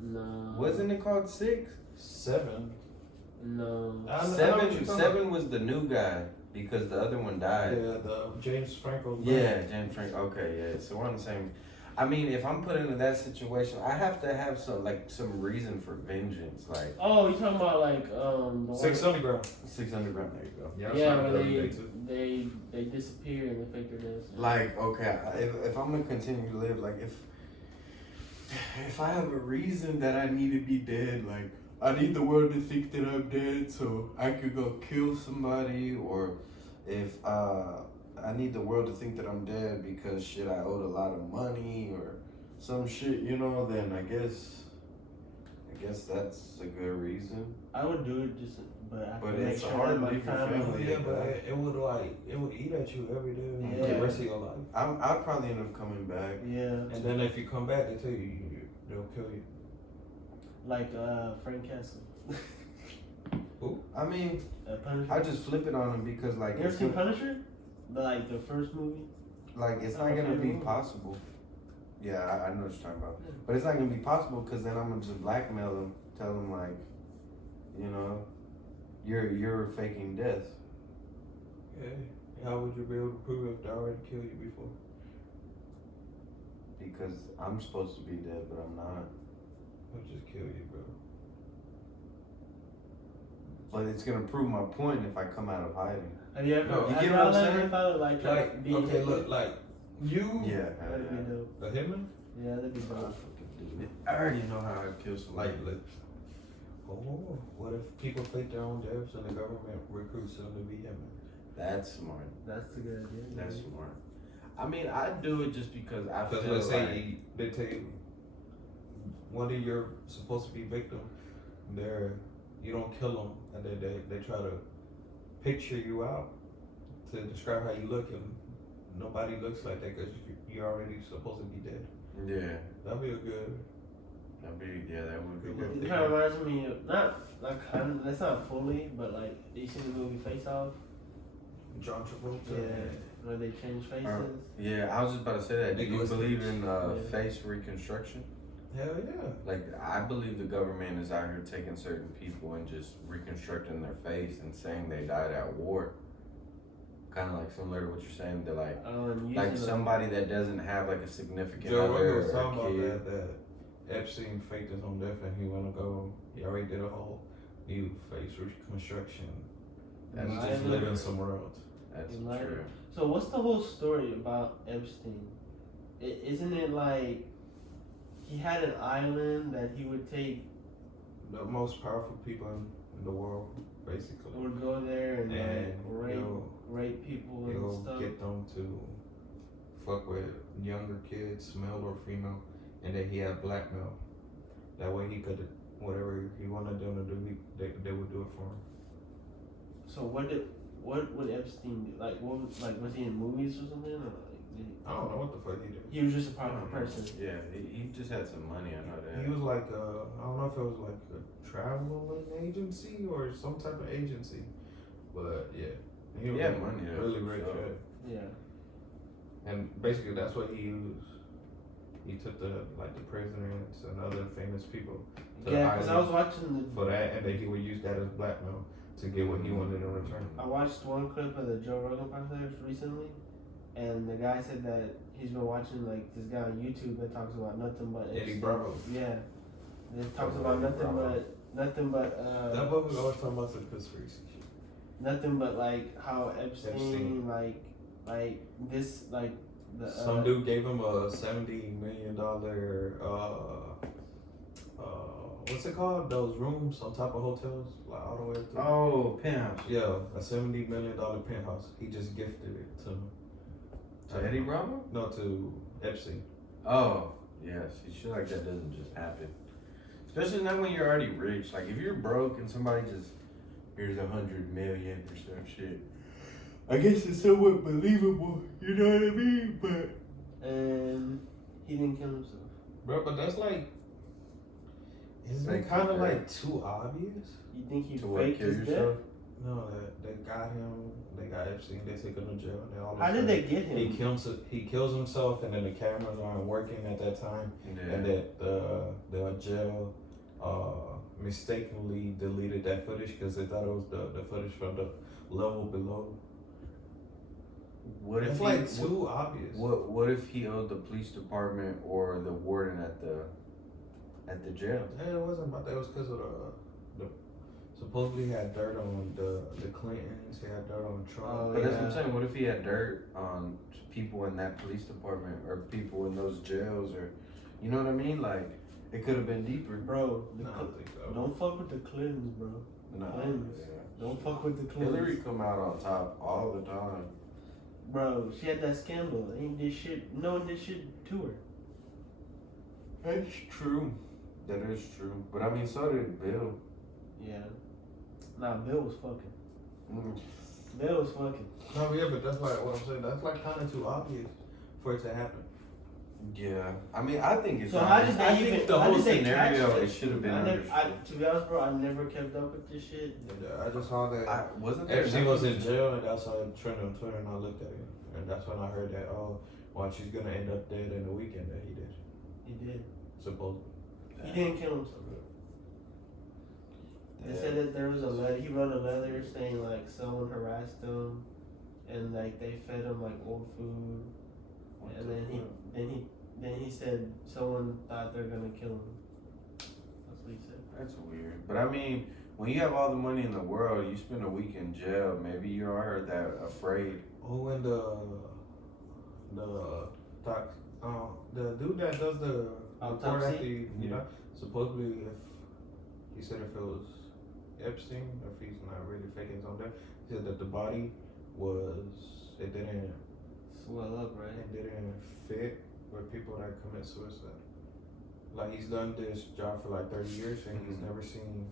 No. Wasn't it called 6? 7. No. I know what you're talking Seven was the new guy because the other one died. Yeah, the James Franco. Yeah, James Frank. Okay, yeah. So we're on the same. I mean, if I'm put into that situation, I have to have some reason for vengeance, like. Oh, you talking about like the 6 Underground. 600 grand. There you go. Yeah, where they disappear and they fake their deaths. Like, okay, if I'm gonna continue to live, like if I have a reason that I need to be dead, like I need the world to think that I'm dead so I could go kill somebody, or if I need the world to think that I'm dead because shit I owed a lot of money or some shit, you know, then I guess that's a good reason. I would do it just, but I have But to make it's sure hard that to my leave your family. family. Yeah, but it would eat at you every day Yeah. the rest of your life. I'd probably end up coming back. Yeah. And then if you come back, they tell you they'll kill you. Like Frank Castle. Who? I mean, Punisher. I just flip it on him because like You ever seen Punisher? Like the first movie. Like it's not Oh, gonna be okay. possible. Yeah, I know what you're talking about. But it's not gonna be possible because then I'm gonna just blackmail them, tell them like, you know, you're faking death. Yeah. How would you be able to prove if they already killed you before? Because I'm supposed to be dead, but I'm not. I'll just kill you, bro. But it's gonna prove my point if I come out of hiding. Have you ever? No, you have get y'all what I'm ever saying? thought of like Like, being okay, Hitler? look, like you, Yeah, That'd be dope. the hitman. Yeah, that'd be I'll dope. fucking do it. I already know how I kill somebody. Like, oh, what if people fake their own deaths and the government recruits them to be hitmen? That's smart. That's a good idea. That's smart. I mean, I do it just because I feel let's say like they tell you one of your supposed to be victim, you don't kill them, and they try to picture you out to describe how you look, and nobody looks like that because you're already supposed to be dead. yeah, That'd be a good. that would be It good. kind of reminds me of, not like kind of, that's not fully, but like, you seen the movie Face Off? John Travolta. Yeah, where they change faces. Yeah, I was just about to say that. Do you Nicholas believe Cage. in Yeah. face reconstruction? Hell yeah. Like, I believe the government is out here taking certain people and just reconstructing their face and saying they died at war. Kind of like similar to what you're saying, that like And like using somebody that doesn't have like a significant Joe other Rogan was or talking a about kid. that Epstein faked his own death, and he already did a whole new face reconstruction. That's He's Lying. just living somewhere else. That's Lying. true. So what's the whole story about Epstein? Isn't it like he had an island that he would take, The most powerful people in the world, basically. would go there and like he'll rape people and stuff? get them to fuck with younger kids, male or female, and then he had blackmail. That way he could, whatever he wanted them to do, they would do it for him. So what would Epstein do? Like was he in movies or something? Or like, I don't know what the fuck he did. he was just a popular person. Yeah, he just had some money. I know that. He was like, I don't know if it was like a traveling agency or some type of agency, but yeah. He was had money, though, really for rich, sure. yeah. Yeah. And basically that's what he used. He took the presidents and other famous people to Yeah, hire because I was watching for that, and then he would use that as blackmail to get what he wanted in return. I watched one clip of the Joe Rogan podcast recently, and the guy said that he's been watching like this guy on YouTube that talks about nothing but Eddie Epstein. Bravo. Yeah, that talks Oh, about Eddie nothing Bravo. That but book was always talking about some conspiracy shit. nothing but like how Epstein, Epstein. like this like the Some dude gave him a $70 million what's it called? Those rooms on top of hotels, like all the way up to Oh, penthouse. yeah, a $70 million penthouse. He just gifted it to him. To Eddie Bravo? No, to Epstein. Oh, yes. Shit like that doesn't just happen. Especially not when you're already rich. Like if you're broke and somebody just here's 100 million or some shit. I guess it's somewhat believable. You know what I mean? But and he didn't kill himself. Bro, but that's like, isn't Like, it kind of okay. like too obvious? You think he To what, faked kill his death? yourself? No, they got him. They got Epstein. They took him to jail. And they all How did they get him? He kills himself, and then the cameras aren't working at that time, Yeah. and that the jail mistakenly deleted that footage because they thought it was the footage from the level below. What if It's he, like too obvious. what if he owed the police department or the warden at the jail? Yeah, it wasn't about that. It was because of the supposedly he had dirt on the Clintons. He had dirt on Trump. Oh, But that's what I'm yeah. saying. What if he had dirt on people in that police department or people in those jails, or you know what I mean? Like it could have been deeper. Bro, No, I don't think so. don't fuck with the Clintons, bro. Nah, Clintons. yeah. Don't fuck with the Clintons. Hillary come out on top all the time. Bro, she had that scandal. Ain't this shit? No one did shit to her. That's true. That is true. But I mean, so did Bill. Yeah. Nah, Bill was fucking. Mm. Bill was fucking. No, yeah, but that's like what I'm saying. That's like kind of too obvious for it to happen. Yeah, I mean, I think it's. So how did they I even? think the how whole did they scenario catch it should have been to be honest, bro, I never kept up with this shit. And, I just saw that wasn't there. Epstein was in jail, and that's how it trended on Twitter, and I looked at it, and that's when I heard that she's gonna end up dead in the weekend that he did, He did. supposedly. He didn't kill himself. They said that there was a letter. He wrote a letter saying like someone harassed him, and like they fed him like old food, and then he said someone thought they're gonna kill him. That's what he said. That's weird. But I mean, when you have all the money in the world, you spend a week in jail. Maybe you are that afraid. Oh, and the dude that does the report Autopsy? after you know, supposedly if he said if it was Epstein, if he's not really faking his own death, he said that the body was it didn't Swell up, right? it didn't fit with people that commit suicide. Like he's done this job for like 30 years and he's never seen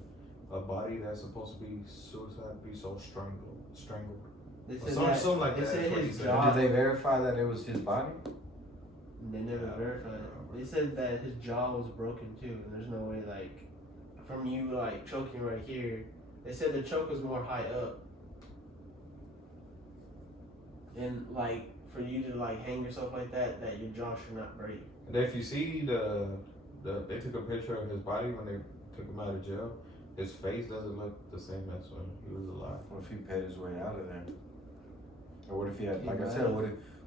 a body that's supposed to be suicide be so strangled. They Or said something like they that. said That's what he his said. jaw. Did they verify that it was his body? They never verified it. They said that his jaw was broken too, and there's no way like from you like choking right here. They said the choke was more high up, and like for you to like hang yourself like that, that your jaw should not break. And if you see they took a picture of his body when they took him out of jail, his face doesn't look the same as when he was alive. What if he paid his way out of there? Or what if he had, He like I might said, have.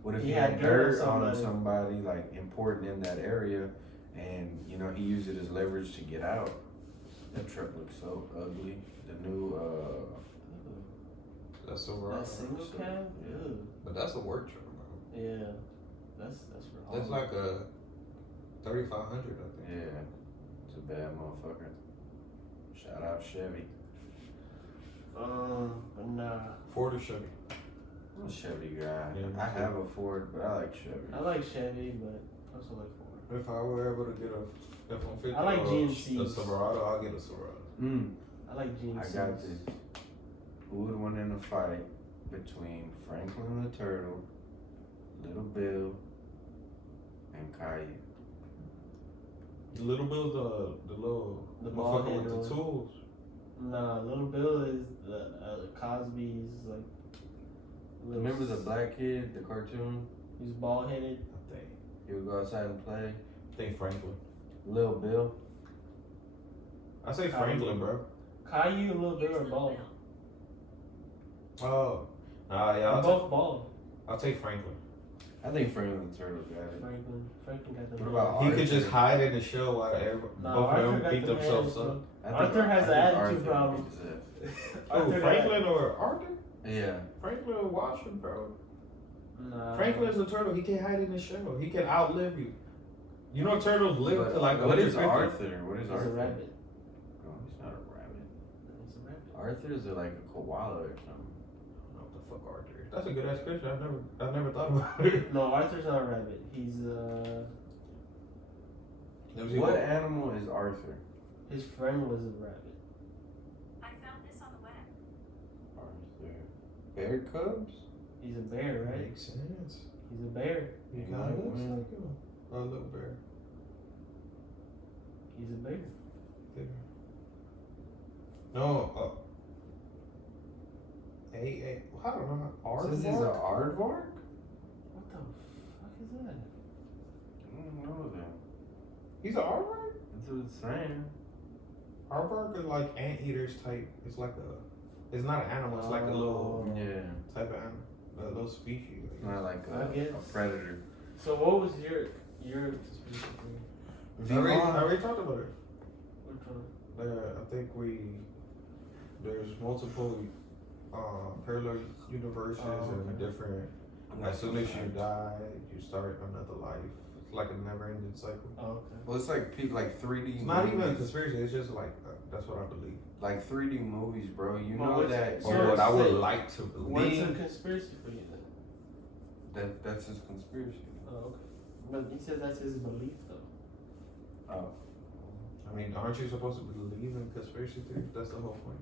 what if He he had had dirt dirt on on somebody. somebody like important in that area, and you know he used it as leverage to get out? That truck looks so ugly. The new That's a That single cab? Ew. But that's a work truck, man. Yeah. That's for That's hauling. like a 3500, I think. yeah, it's a bad motherfucker. Shout out Chevy. But nah. Ford or Chevy. I'm a Chevy guy. Yeah, me I too. have a Ford, but I like Chevy. I like Chevy, but I also like Ford. If I were able to get a F-150 I like or GMCs. a Silverado, I'll get a Silverado. I like GMCs. I got this. Who would win in a fight between Franklin the Turtle, Little Bill, and Caillou? The little Bill's the little The bald motherfucker head with the one. tools. Nah, Little Bill is the Cosby's like. little Remember the s- black kid, the cartoon? He's bald headed. I think. He would go outside and play. I think Franklin. Little Bill. I say Franklin, bro. Caillou and Little Bill are bald. Oh. Yeah, They're both bald. I'll take Franklin. I think Franklin the Turtle got it. Franklin got the. What about He Arthur? could just hide in the show while Nah, both Arthur of them got beat the themselves hands, up. I think Arthur has an attitude Arthur problem. beats it. Oh, Arthur Franklin or Arthur? Yeah. Franklin or Washington, bro. Nah. Franklin is a turtle. He can't hide in the shell. He can outlive you. You know turtles live But to like what is 150. Arthur? What is He's Arthur? a rabbit. No, he's not a rabbit. He's a rabbit. Arthur is like a koala or something. I don't know what the fuck Arthur is. That's a good ass question. I've never thought about it. No, Arthur's not a rabbit. He's What animal is Arthur? his friend was a rabbit. I found this on the web. Arthur. Bear cubs? He's a bear, right? Makes sense. He's a bear. He He kind might of looks win. like a little bear. He's a bear. No, I don't know. This is an Aardvark? aardvark? What the fuck is that? I don't know that. He's an aardvark? That's what it's saying. Aardvark is like anteaters type. It's like a. It's not an animal. It's like a little Yeah. type of animal, a little species. It's not like I guess. a predator. So what was your conspiracy theory? I already talked about it. Which one? I think there's multiple parallel universes and different. As soon as you die, you start another life. It's like a never-ending cycle. Oh, okay. Well, it's like people like 3D. It's not even a movies. conspiracy. It's just like that's what I believe. Like 3D movies, bro. You Well, know what's- that. so Or what I would say- like to What's believe. a conspiracy for you then? That's his conspiracy. Oh, okay. But he said that's his belief though. Oh. I mean, aren't you supposed to believe in conspiracy theories? That's the whole point.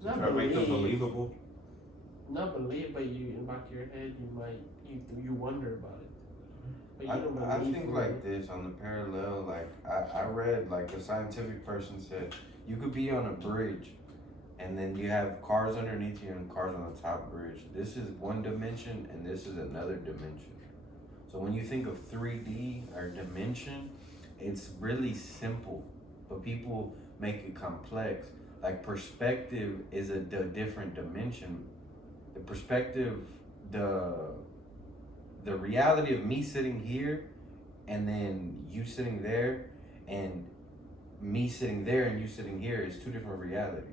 To Not try to make them believe. believable. Not believe, but you in the back of your head you might you wonder about it. But you don't I believe think in like it. this on the parallel, like I read like a scientific person said you could be on a bridge and then you have cars underneath you and cars on the top bridge. This is one dimension and this is another dimension. So when you think of 3D or dimension, it's really simple, but people make it complex. Like perspective is a different dimension. The perspective, the reality of me sitting here and then you sitting there and me sitting there and you sitting here is two different realities.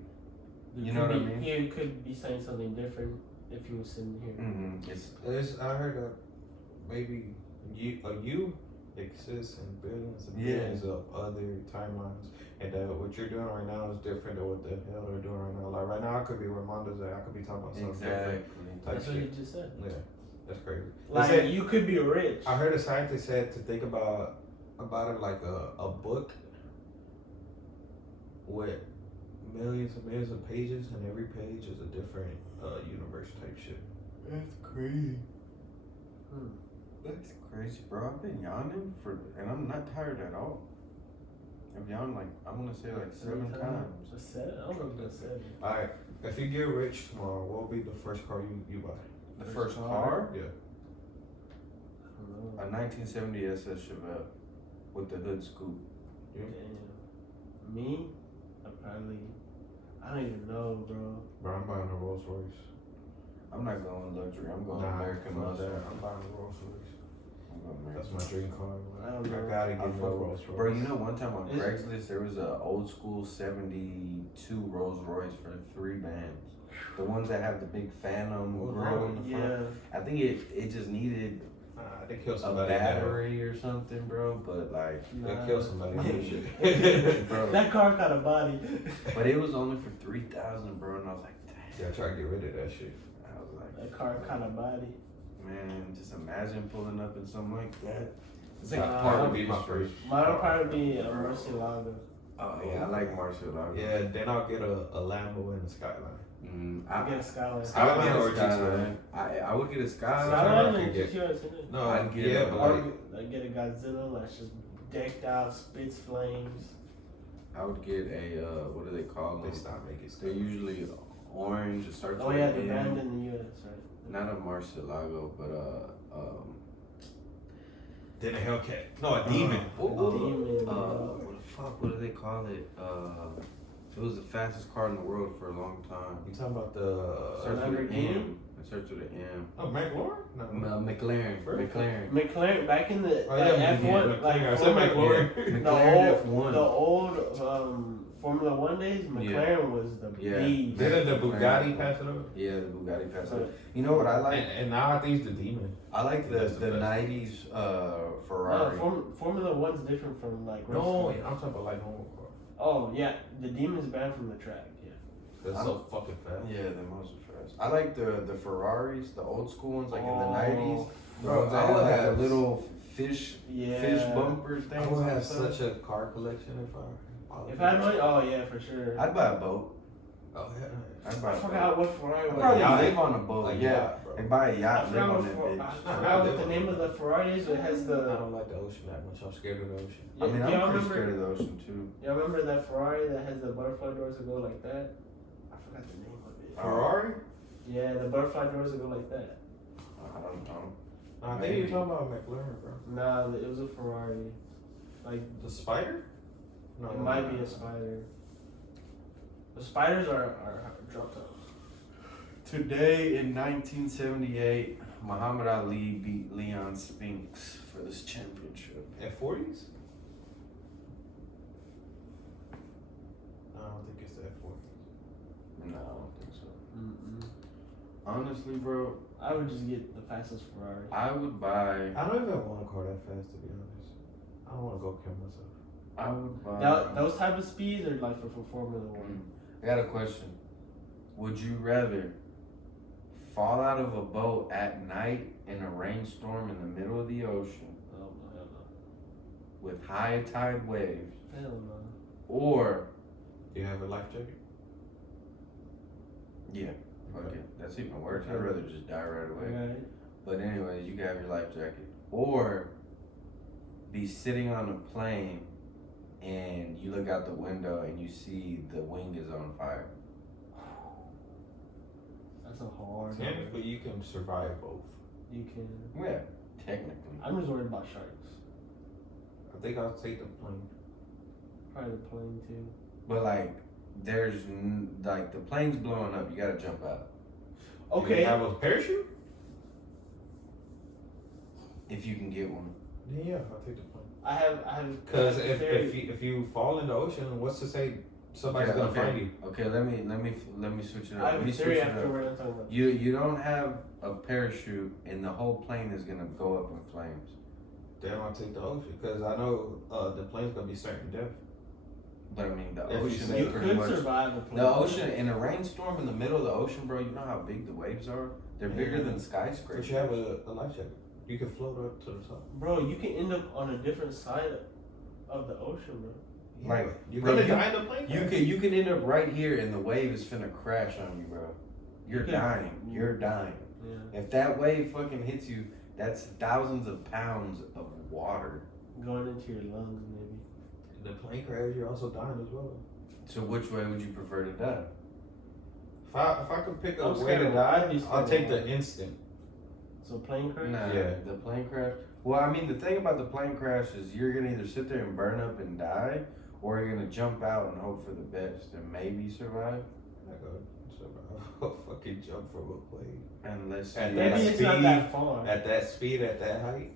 You know what I mean? You could be saying something different if you were sitting here. Mm-hmm. I heard that maybe you exists in billions and Yeah. billions of other timelines, and that what you're doing right now is different than what the hell they're doing right now. Like right now, I could be where Armando's at. I could be talking about something different. Exactly. Type That's what you shit. just said. Yeah, that's crazy. They Like said- you could be rich. I heard a scientist said to think about it like a book with millions and millions of pages, and every page is a different universe type shit. That's crazy. Hmm. That's crazy, bro. I've been yawning and I'm not tired at all. I've yawned like, I want to say like 7 times. Just 7? I don't know if that's 7. All right, if you get rich tomorrow, what will be the first car you buy? The First first car? car? Yeah. I don't know. A 1970 SS Chevelle with the hood scoop. Damn. Me? I don't even know, bro. Bro, I'm buying a Rolls Royce. I'm not going luxury. I'm going American fuck muscle. that. I'm buying a Rolls Royce. I'm going That's American my dream car. I don't know. I gotta I get fuck no with- Rolls Royce. Bro, you know, one time on Is- Craigslist, there was a old school 72 Rolls Royce for 3 bands. The ones that have the big Phantom Oh, grill in the front. Yeah. I think it just needed They killed a somebody. in that. battery or something, bro. But like, They Nah. killed somebody. in that shit. bro. That car got a body. But it was only for 3,000, bro. And I was like, damn. Yeah, try to get rid of that shit. I was like, That car got a body. man, just imagine pulling up in something like that. It's That Nah, part that would be my first. Mine would probably be a Murcielago. Oh yeah, I like Murcielago. Yeah, then I'll get a Lambo and a Skyline. I get a Skyline. I would get Skyline or a GTR? Skyline. I would get a Skyline. Skyline I and could get- GTR, isn't it? No, I'd get yeah, a- but Or like, I get a Godzilla that's just decked out, spits flames. I would get a what do they call they them? stop making stuff. They're usually orange. It starts Oh with yeah, an the M. band in the US, right? Not a Murcielago, but Then a Hellcat. No, a Demon. Demon, what the fuck? What do they call it? It was the fastest car in the world for a long time. You talking about the Starts with an Lamborghini? M. It starts with an M. Oh, McLaurin? No. McLaren. Really? McLaren. McLaren back in the Oh, yeah, F1, like McLaren. I said Formula- McLaurin. the old F1. Formula One days, McLaren was the Yeah. beast. Didn't the Bugatti pass it over? Yeah, the Bugatti passed it. But You know what I like? And now I think it's the Demon. I like That's the the best. 90s no, Ferrari. Formula One's different from like race No, cars. I'm talking about like normal car. Oh yeah, the Demon's banned from the track. Yeah. That's so fucking fast. Yeah, the most fast. I like the Ferraris, the old school ones, like in the Oh, 90s. Bro, Ones that I had would like have the little fish Yeah. bumper things. I would on have the side. such a car collection If I had money, oh yeah, for sure. I'd buy a boat. Oh yeah. I'd buy I a forgot boat. what Ferrari was. Probably yacht. live on a boat. Like yeah, yacht, bro. and buy a I yacht, live forgot on what, that I bitch. forgot what the name of the Ferrari is. It has I the. don't like the ocean that much. I'm scared of the ocean. I mean, y'all I'm pretty remember? scared of the ocean too. Y'all remember that Ferrari that has the butterfly doors that go like that? I forgot the name of it. Ferrari? Yeah, the butterfly doors that go like that. I don't know. No, I think Maybe. you're talking about McLaren, bro. Nah, it was a Ferrari. Like The Spider? No, it might be a Spider. The Spiders are drop tops. Today in 1978, Muhammad Ali beat Leon Spinks for this championship. F40s? No, I don't think it's the F40s. No, I don't think so. Mm-mm. Honestly, bro, I would just get the fastest Ferrari. I would buy. I don't even want a car that fast, to be honest. I don't want to go kill myself. I would buy. Those type of speeds are like for Formula One. I got a question. Would you rather fall out of a boat at night in a rainstorm in the middle of the ocean Oh no, hell with high tide waves, no. Hell no. or Do you have a life jacket? yeah, fuck it, that's even worse. I'd rather just die right away. Right. But anyways, you can have your life jacket, or be sitting on a plane and you look out the window and you see the wing is on fire. That's a hard one. Technically, you can survive both. You can. Yeah, technically. I'm just worried about sharks. I think I'll take the plane. Probably the plane too. But like, like the plane's blowing up. You gotta jump out. Do Okay. you have a parachute? If you can get one. Yeah, I'll take the plane. I have. Because a theory. if you fall in the ocean, what's to say somebody's gonna find you? Okay, let me switch it I up. have Let me a switch theory it after up. we're done talking about. You don't have a parachute and the whole plane is gonna go up in flames. then I'll take the ocean because I know the plane's gonna be certain depth. But I mean, the If you ocean say You is pretty could much. survive a plane. The ocean, in a rainstorm in the middle of the ocean, bro, you know how big the waves are? They're bigger than But skyscrapers. you have a life jacket. You can float up to the top. Bro, you can end up on a different side of the ocean, bro. Like, you're bro, gonna you- die in the plane. You can end up right here and the wave is finna crash on you, bro. You're You could- dying. You're dying. Yeah. If that wave fucking hits you, that's thousands of pounds of water. Going into your lungs, maybe. The plane crash, you're also dying as well. So which way would you prefer to die? If I could pick a I'm way scared to of- die, I'd be scared I'll of take the water. instant. So plane crash? Nah, Yeah. the plane crash. Well, I mean, the thing about the plane crash is you're gonna either sit there and burn up and die, or you're gonna jump out and hope for the best and maybe survive. I go I'll fucking jump from a plane. Unless At you that Maybe it's not speed, that far. At that speed, at that height.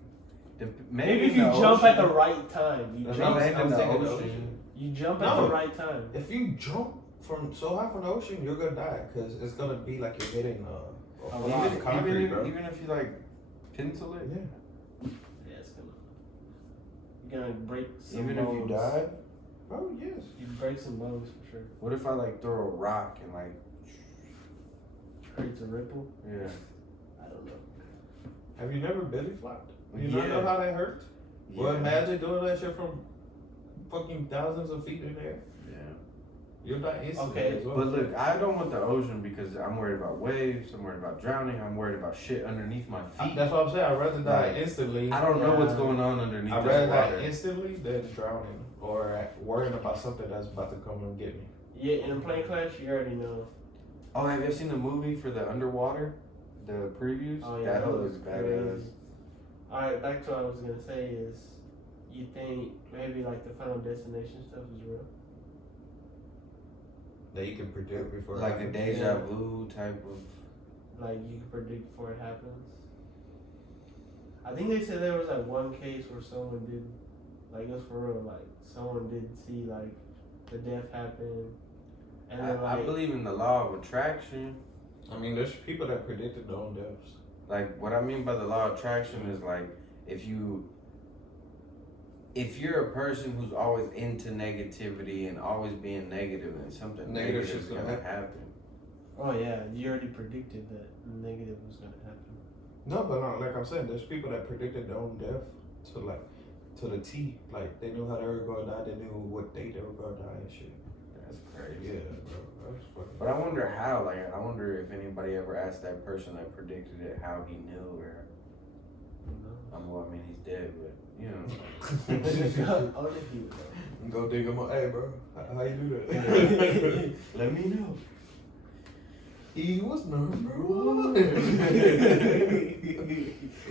Maybe if you jump at the right time. You If you jump, land in the taking ocean. you jump at No. the right time. If you jump from so high from the ocean, you're gonna die because it's gonna be like you're hitting a rock. concrete, bro. Even if you like pencil it, Yeah. Yeah, it's gonna. You're gonna break some even bones. if you die. Oh yes. You break some bones for sure. What if I like throw a rock and like, Creates a ripple. yeah. I don't know. Have you never belly flopped? You Yeah. not know how that hurts? Well, Yeah. imagine doing that shit from fucking thousands of feet in the air. Yeah. You'll die instantly Okay, as well. But look, I don't want the ocean because I'm worried about waves. I'm worried about drowning. I'm worried about shit underneath my feet. That's what I'm saying. I'd rather die Like, instantly. I don't know what's Yeah. going on underneath I'd this rather water. die instantly than drowning or worrying about something that's about to come and get me. Yeah, in a plane crash, you already know. Oh, have you seen the movie for the underwater? The previews? Oh yeah, that that looks was badass. crazy. All right, back to what I was gonna say is, you think maybe like the Final Destination stuff is real? That you can predict before. it Like a happens. deja Yeah. vu type of. Like you can predict before it happens. I think they said there was like one case where someone did, like it was for real, like someone did see like the death happen, and then I like believe in the law of attraction. I mean, there's people that predicted their own deaths. Like what I mean by the law of attraction is like if you're a person who's always into negativity and always being negative, then something Negative negative is shit's gonna gonna happen. oh yeah, you already predicted that negative was gonna happen. No, but like I'm saying, there's people that predicted their own death to the T. Like they knew how they were gonna die. They knew what date they were gonna die and shit. That's crazy. Yeah, bro. That's fucking. But I wonder how. Like I wonder if anybody ever asked that person that predicted it how he knew, or well, I mean he's dead, but you know. Only he would know. Go dig him up. Hey, bro. How you do that? Let me know. He was number one.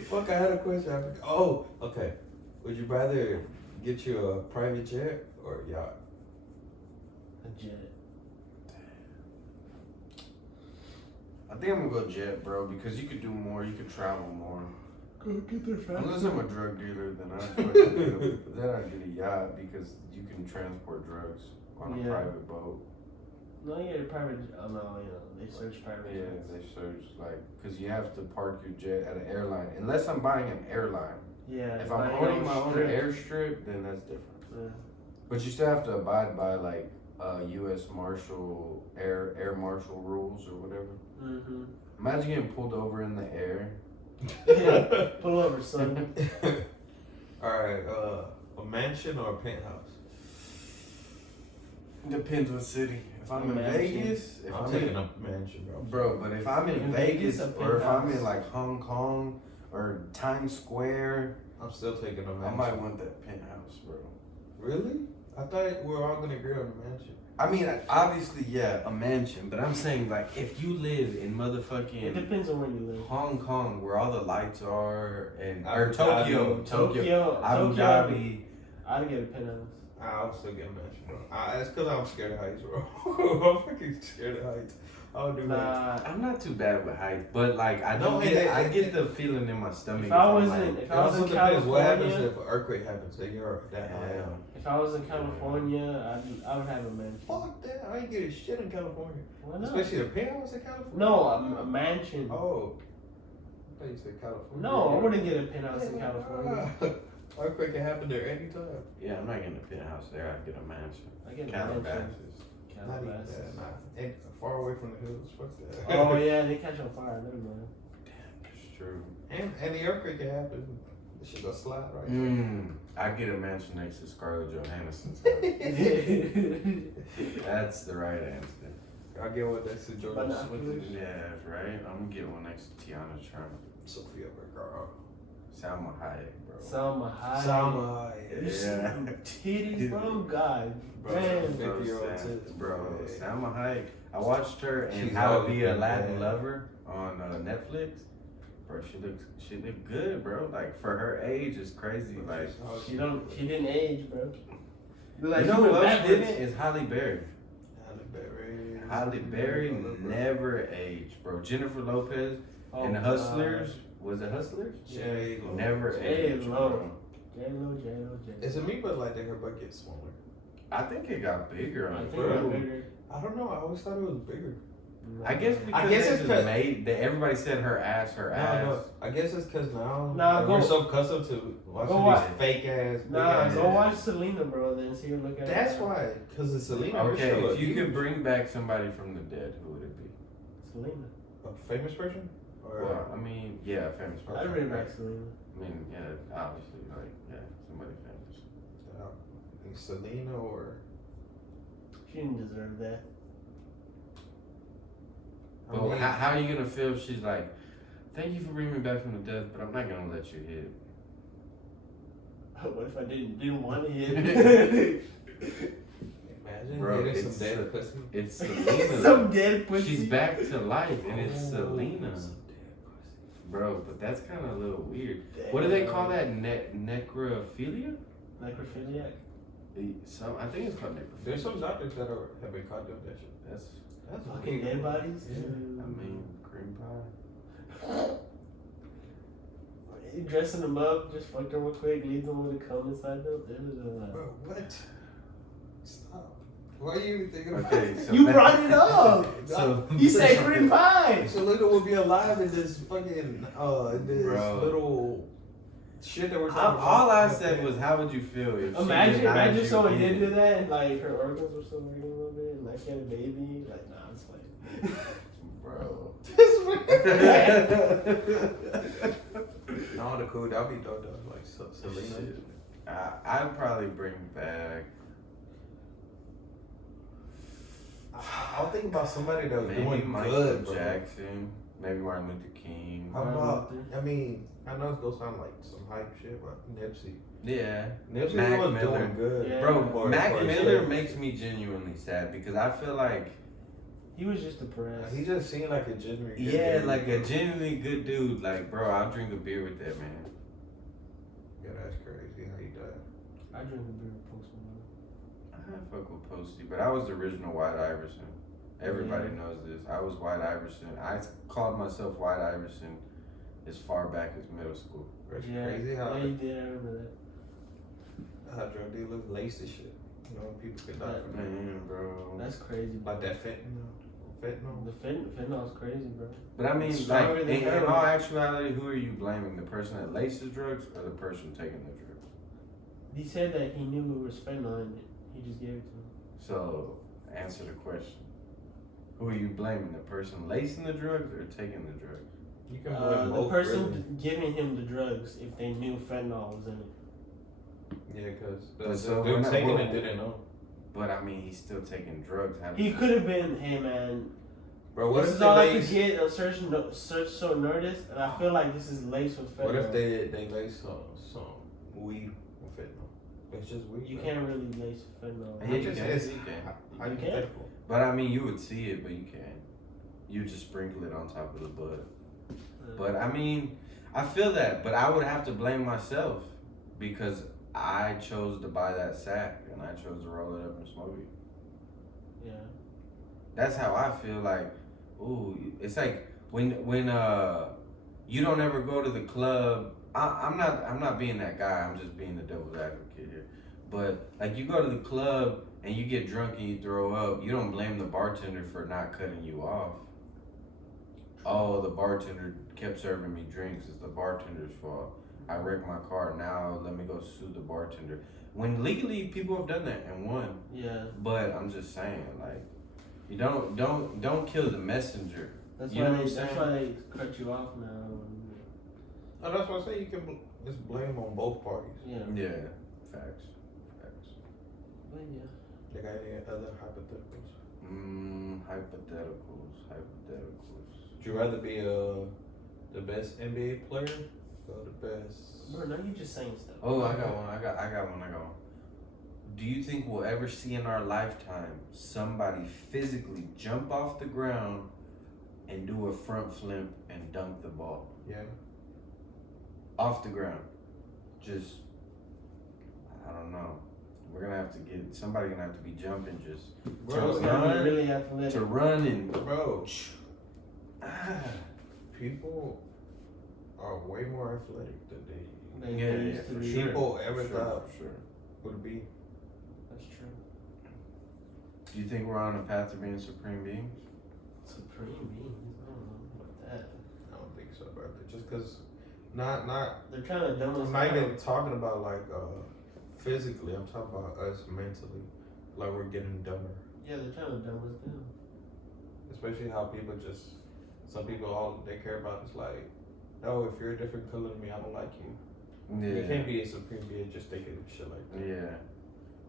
Fuck, I had a question. Oh, okay. Would you rather get you a private jet or a yacht? A jet. I think I'm gonna go jet, bro, because you could do more. You could travel more. Go get the fast. Unless I'm a drug dealer, then I'd get a yacht because you can transport drugs on a Yeah. private boat. No, you get a private. Oh no, you know they search private Yeah, jets. they search because you have to park your jet at an airline. Unless I'm buying an airline. Yeah. If I'm like, owning my own strip. airstrip, then that's different. Yeah. But you still have to abide by like U.S. Marshal air marshal rules or whatever. Mm-hmm. Imagine getting pulled over in the air. Yeah. Pull over, son. Alright, a mansion or a penthouse? Depends what city. If I'm A in mansion. Vegas, if I'm I'm taking in, a mansion, bro. bro, but if I'm in In Vegas, Vegas, a or if I'm in penthouse. like Hong Kong or Times Square, I'm still taking a I mansion. might want that penthouse, bro. Really? I thought we were all gonna agree on a mansion. I mean, obviously, yeah, a mansion, but I'm saying like if you live in It motherfucking depends on where you live. Hong Kong, where all the lights are, and Abu or Tokyo, Dhabi. Tokyo, Abu Tokyo. Dhabi. I'd get a penthouse. I'll still get a mansion, bro. It's because I'm scared of heights, bro. I'm fucking scared of heights. I'll do that. Nah. I'm not too bad with heights, but like I No, don't it- get, it- I get the feeling in my stomach. If I I'm wasn't, like, if It I was also in depends what happens California, if an earthquake happens that you're that high yeah. up. if I was in California, I would have a mansion. Fuck that. I ain't getting shit in California. Why not? Especially the penthouse in California. No, a mansion. Oh. I thought you said California. No, I wouldn't get a penthouse in California. Earthquake can happen there anytime. Yeah, I'm not getting a penthouse there. I get a mansion. I get a Calabasas. Not even Calabasas. that. Not and far away from the hills. Fuck that. Oh yeah, they catch on fire. Never mind. It's true. And the earthquake can happen. This shit gonna slide right. I get a mansion next to Scarlett Johansson's house. That's the right answer. I get one next to Jordan Binoculars. Smith. Yeah, right. I'm gonna get one next to Tiana Trump. Sophia Vergara. Salma Hayek, bro. Salma Hayek. Salma. You see them titties, bro? God Bro, damn. bro, 50-year-old Sam- tits, bro, yeah. Salma Hayek. I watched her in She's How to always Be a been Latin bad. Lover on Netflix. Bro, she looked good, bro. Like for her age, it's crazy. Like She didn't age, bro. you know who else didn't? Is Halle Berry. Halle Berry. Halle Berry never aged, bro. Jennifer Lopez Oh, and the God. Hustlers. Was it Hustlers? J-Lo. Never aged, J-Lo. bro. J-Lo. Is it me, but like did her butt get smaller? I think it got bigger I on think the it bro. was bigger. I don't know. I always thought it was bigger. I guess because I guess they it's just 'cause- made that everybody said her ass. No, I guess it's because now Nah, we're go- so accustomed to watching go watch- these fake ass. Nah, big go ass- watch Selena, bro. Then see her look at That's her. why, because it's Selena. her Okay, shit look if you huge. could bring back somebody from the dead, who would it be? Selena. A famous person? Or Well, I mean, yeah, a famous person. I'd bring back Selena. I mean, yeah, obviously, like, yeah, somebody famous. Selena or She didn't deserve that. I Well, mean, how are you gonna feel if she's like, thank you for bringing me back from the death, but I'm not gonna let you hit. What if I didn't want to hit? imagine Bro, getting it's some dead pussy. It's Selena. Some dead pussy. She's back to life, and it's Oh, Selena. some dead pussy. Bro, but that's kind of a little weird. What do they call that? Necrophilia? Necrophiliac. I think it's called necrophilia. There's some doctors that have been caught doing that shit. That's, That's Fucking weird. dead bodies. Yeah. I mean, cream pie. You dressing them up, just fuck them real quick, leave them with a cum inside them. Bro, what? Stop. Why are you even thinking about Okay, it? so You brought it up. So You said cream pie. Selena would be alive in this fucking this Bro. little shit that we're talking about. all I said was, how would you feel if she denied Imagine you someone again? did do that and like her organs were still working a little bit and like she had a baby. Like, nah, it's fine. Bro. No, the cool. That'd be dope though. Like Selena. Shit. I'd probably bring back I'll think about somebody that was maybe doing Michael good, bro. Jackson, maybe Martin Luther King. How about? I mean, I know it's gonna sound like some hype shit, but Nipsey. Yeah. Nipsey Mac was Miller. doing good. Yeah. Bro, For- Mac for his Miller shit. makes me genuinely sad because I feel like, He was just depressed. He just seemed like a genuine. good yeah, dude, like a bro. genuinely good dude. Like, bro, I'll drink a beer with that man. Yeah, that's crazy how he died. I drink a beer with Post Malone. I fuck with Posty, but I was the original White Iverson. Everybody knows this. I was White Iverson. I called myself White Iverson as far back as middle school. It's Yeah, crazy how yeah, you did. I remember that. drug dealers lace this shit. You know, people could die from that. Man, bro. That's crazy. Bro. Like that fentanyl. Fentanyl. The fentanyl's crazy, bro. But I mean, It's like, stronger than in heroin. all actuality, who are you blaming? The person that laces drugs or the person taking the drugs? He said that he knew it was fentanyl and he just gave it to him. So, answer the question. Who are you blaming? The person lacing the drugs or taking the drugs? You can blame The both, person really. giving him the drugs, if they knew fentanyl was in it. Yeah, because But the so dude when I- taking well- it didn't know. But I mean, he's still taking drugs. How He could have been, hey man, Bro, what this if is they all I could lace? get on search so nerdist, and I feel like this is laced with fentanyl. What if they lace some weed with fentanyl? It's just weed. You bro. can't really lace fentanyl. Yeah, you just- can. it's- You can. Hypothetical. But I mean, you would see it, but you can't. You just sprinkle it on top of the bud. But I mean, I feel that, but I would have to blame myself because I chose to buy that sack and I chose to roll it up and smoke it. Yeah. That's how I feel. Like, ooh, it's like when you don't ever go to the club. I'm not being that guy. I'm just being the devil's advocate here. But like, you go to the club and you get drunk and you throw up. You don't blame the bartender for not cutting you off. Oh, the bartender kept serving me drinks. It's the bartender's fault. I wrecked my car. Now let me go sue the bartender. When legally people have done that and won. Yeah. But I'm just saying, like, you don't kill the messenger. That's You why know they. what I'm That's saying? why they cut you off now. Oh, that's what I say. You can just blame on both parties. Yeah. Yeah, facts. But yeah. They got any other hypotheticals? Hypotheticals. Would you rather be the best NBA player or the best? Bro, now you just saying stuff. Oh, I got one. Do you think we'll ever see in our lifetime somebody physically jump off the ground and do a front flip and dunk the ball? Yeah. Off the ground. Just, I don't know. We're gonna have to get, somebody gonna have to be jumping just Bro, it's gonna be really athletic. to run and, Bro, people are way more athletic than they They Yeah, used yeah, to for be. sure. people ever For sure, thought for sure. would be. That's true. Do you think we're on a path to being supreme beings? Supreme beings. I don't know about that. I don't think so, bro. Just because, not. They're trying to dumb us I'm not down. even talking about like physically. I'm talking about us mentally. Like we're getting dumber. Yeah, they're trying to dumb us down. Especially how people just, some people all they care about is like, oh, if you're a different color than me, I don't like you. You can't be a supreme being just thinking shit like that. Yeah.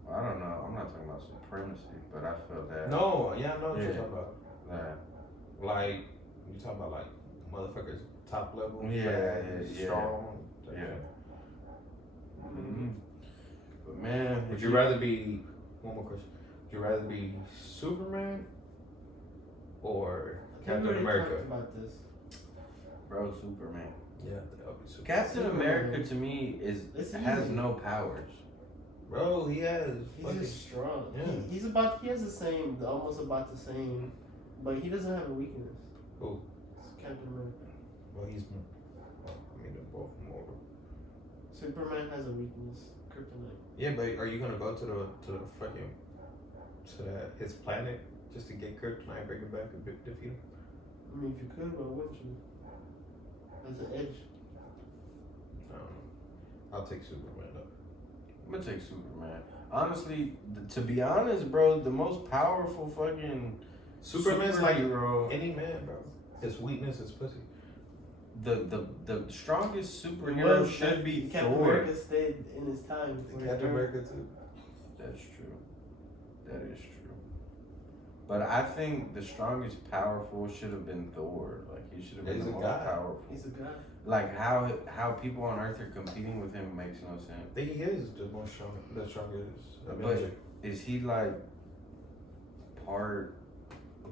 Well, I don't know. I'm not talking about supremacy, but I feel that. No, yeah, I know what you're Yeah. talking about. That. Like, you talking about like motherfuckers top level, Yeah, fast, yeah. strong. type Yeah. shit. Mm-hmm. But man, Would you rather be, one more question, would you rather be Superman or I think Captain we already America? talked about this. bro, Superman. Yeah, that would be Superman. Captain Superman. America to me It's has easy. no powers. Bro, he has He's fucking, just strong. Yeah. He has the same, almost about the same, but he doesn't have a weakness. Who? It's Captain America. Well, he's, well, I mean, they're both mortal. Superman has a weakness. Kryptonite. Yeah, but are you gonna go to the fucking, to that, his planet just to get Kryptonite, bring it back and defeat him? I mean, if you could, why wouldn't you? That's an edge. I don't know. I'll take Superman though. I'm gonna take Superman. Honestly, to be honest, bro, the most powerful fucking Superman's like superhero, any man, bro. His weakness is pussy. the strongest superhero should be Captain Thor. America stayed in his time. before he Captain turned. America too. That's true. That is true. But I think the strongest powerful should have been Thor. Like he should have been He's the a most god. powerful. He's a god. Like how people on Earth are competing with him makes no sense. I think he is the most strong, the strongest But Avenger. is he like part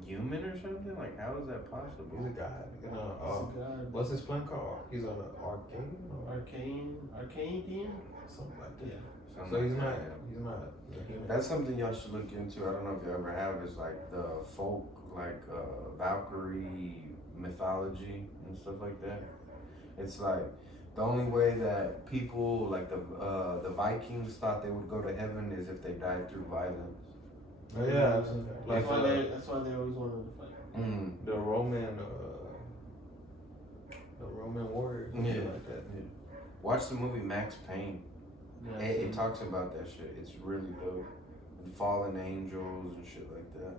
human or something? Like how is that possible? He's a god. You know, He's a god. what's his plan called? He's an arcane or Arcane demon? something like that. Yeah. Something So he's like not. that. He's not a human. That's something y'all should look into. I don't know if you ever have. Is like the folk, like Valkyrie mythology and stuff like that. It's like the only way that people like the Vikings thought they would go to heaven is if they died through violence. Oh yeah, I've seen that. Like That's why they always wanted to fight. the Roman warriors and shit Yeah. like that. Watch the movie Max Payne. Yeah. It talks about that shit. It's really dope. And fallen angels and shit like that.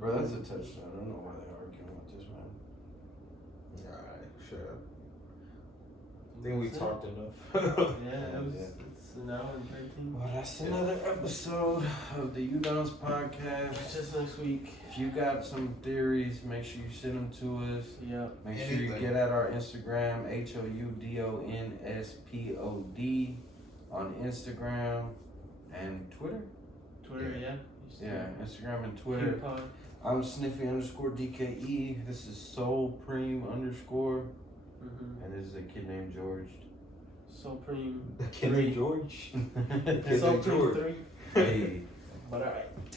Bro, that's a touchdown. I don't know why they're arguing with this man. Alright, sure. I think we talked enough. Yeah, it's an hour and 13. Well, that's another episode of the HOUDONS podcast. It's just next week. If you got some theories, make sure you send them to us. Yeah. Make sure you get at our Instagram, HOUDONSPOD on Instagram and Twitter. Twitter, yeah. Yeah, Instagram and Twitter. PewDiePie. I'm Sniffy_DKE. This is Soulpreme_. Mm-hmm. And this is a kid named George. Supreme. Kenny George. Supreme George. 3. Hey. But alright.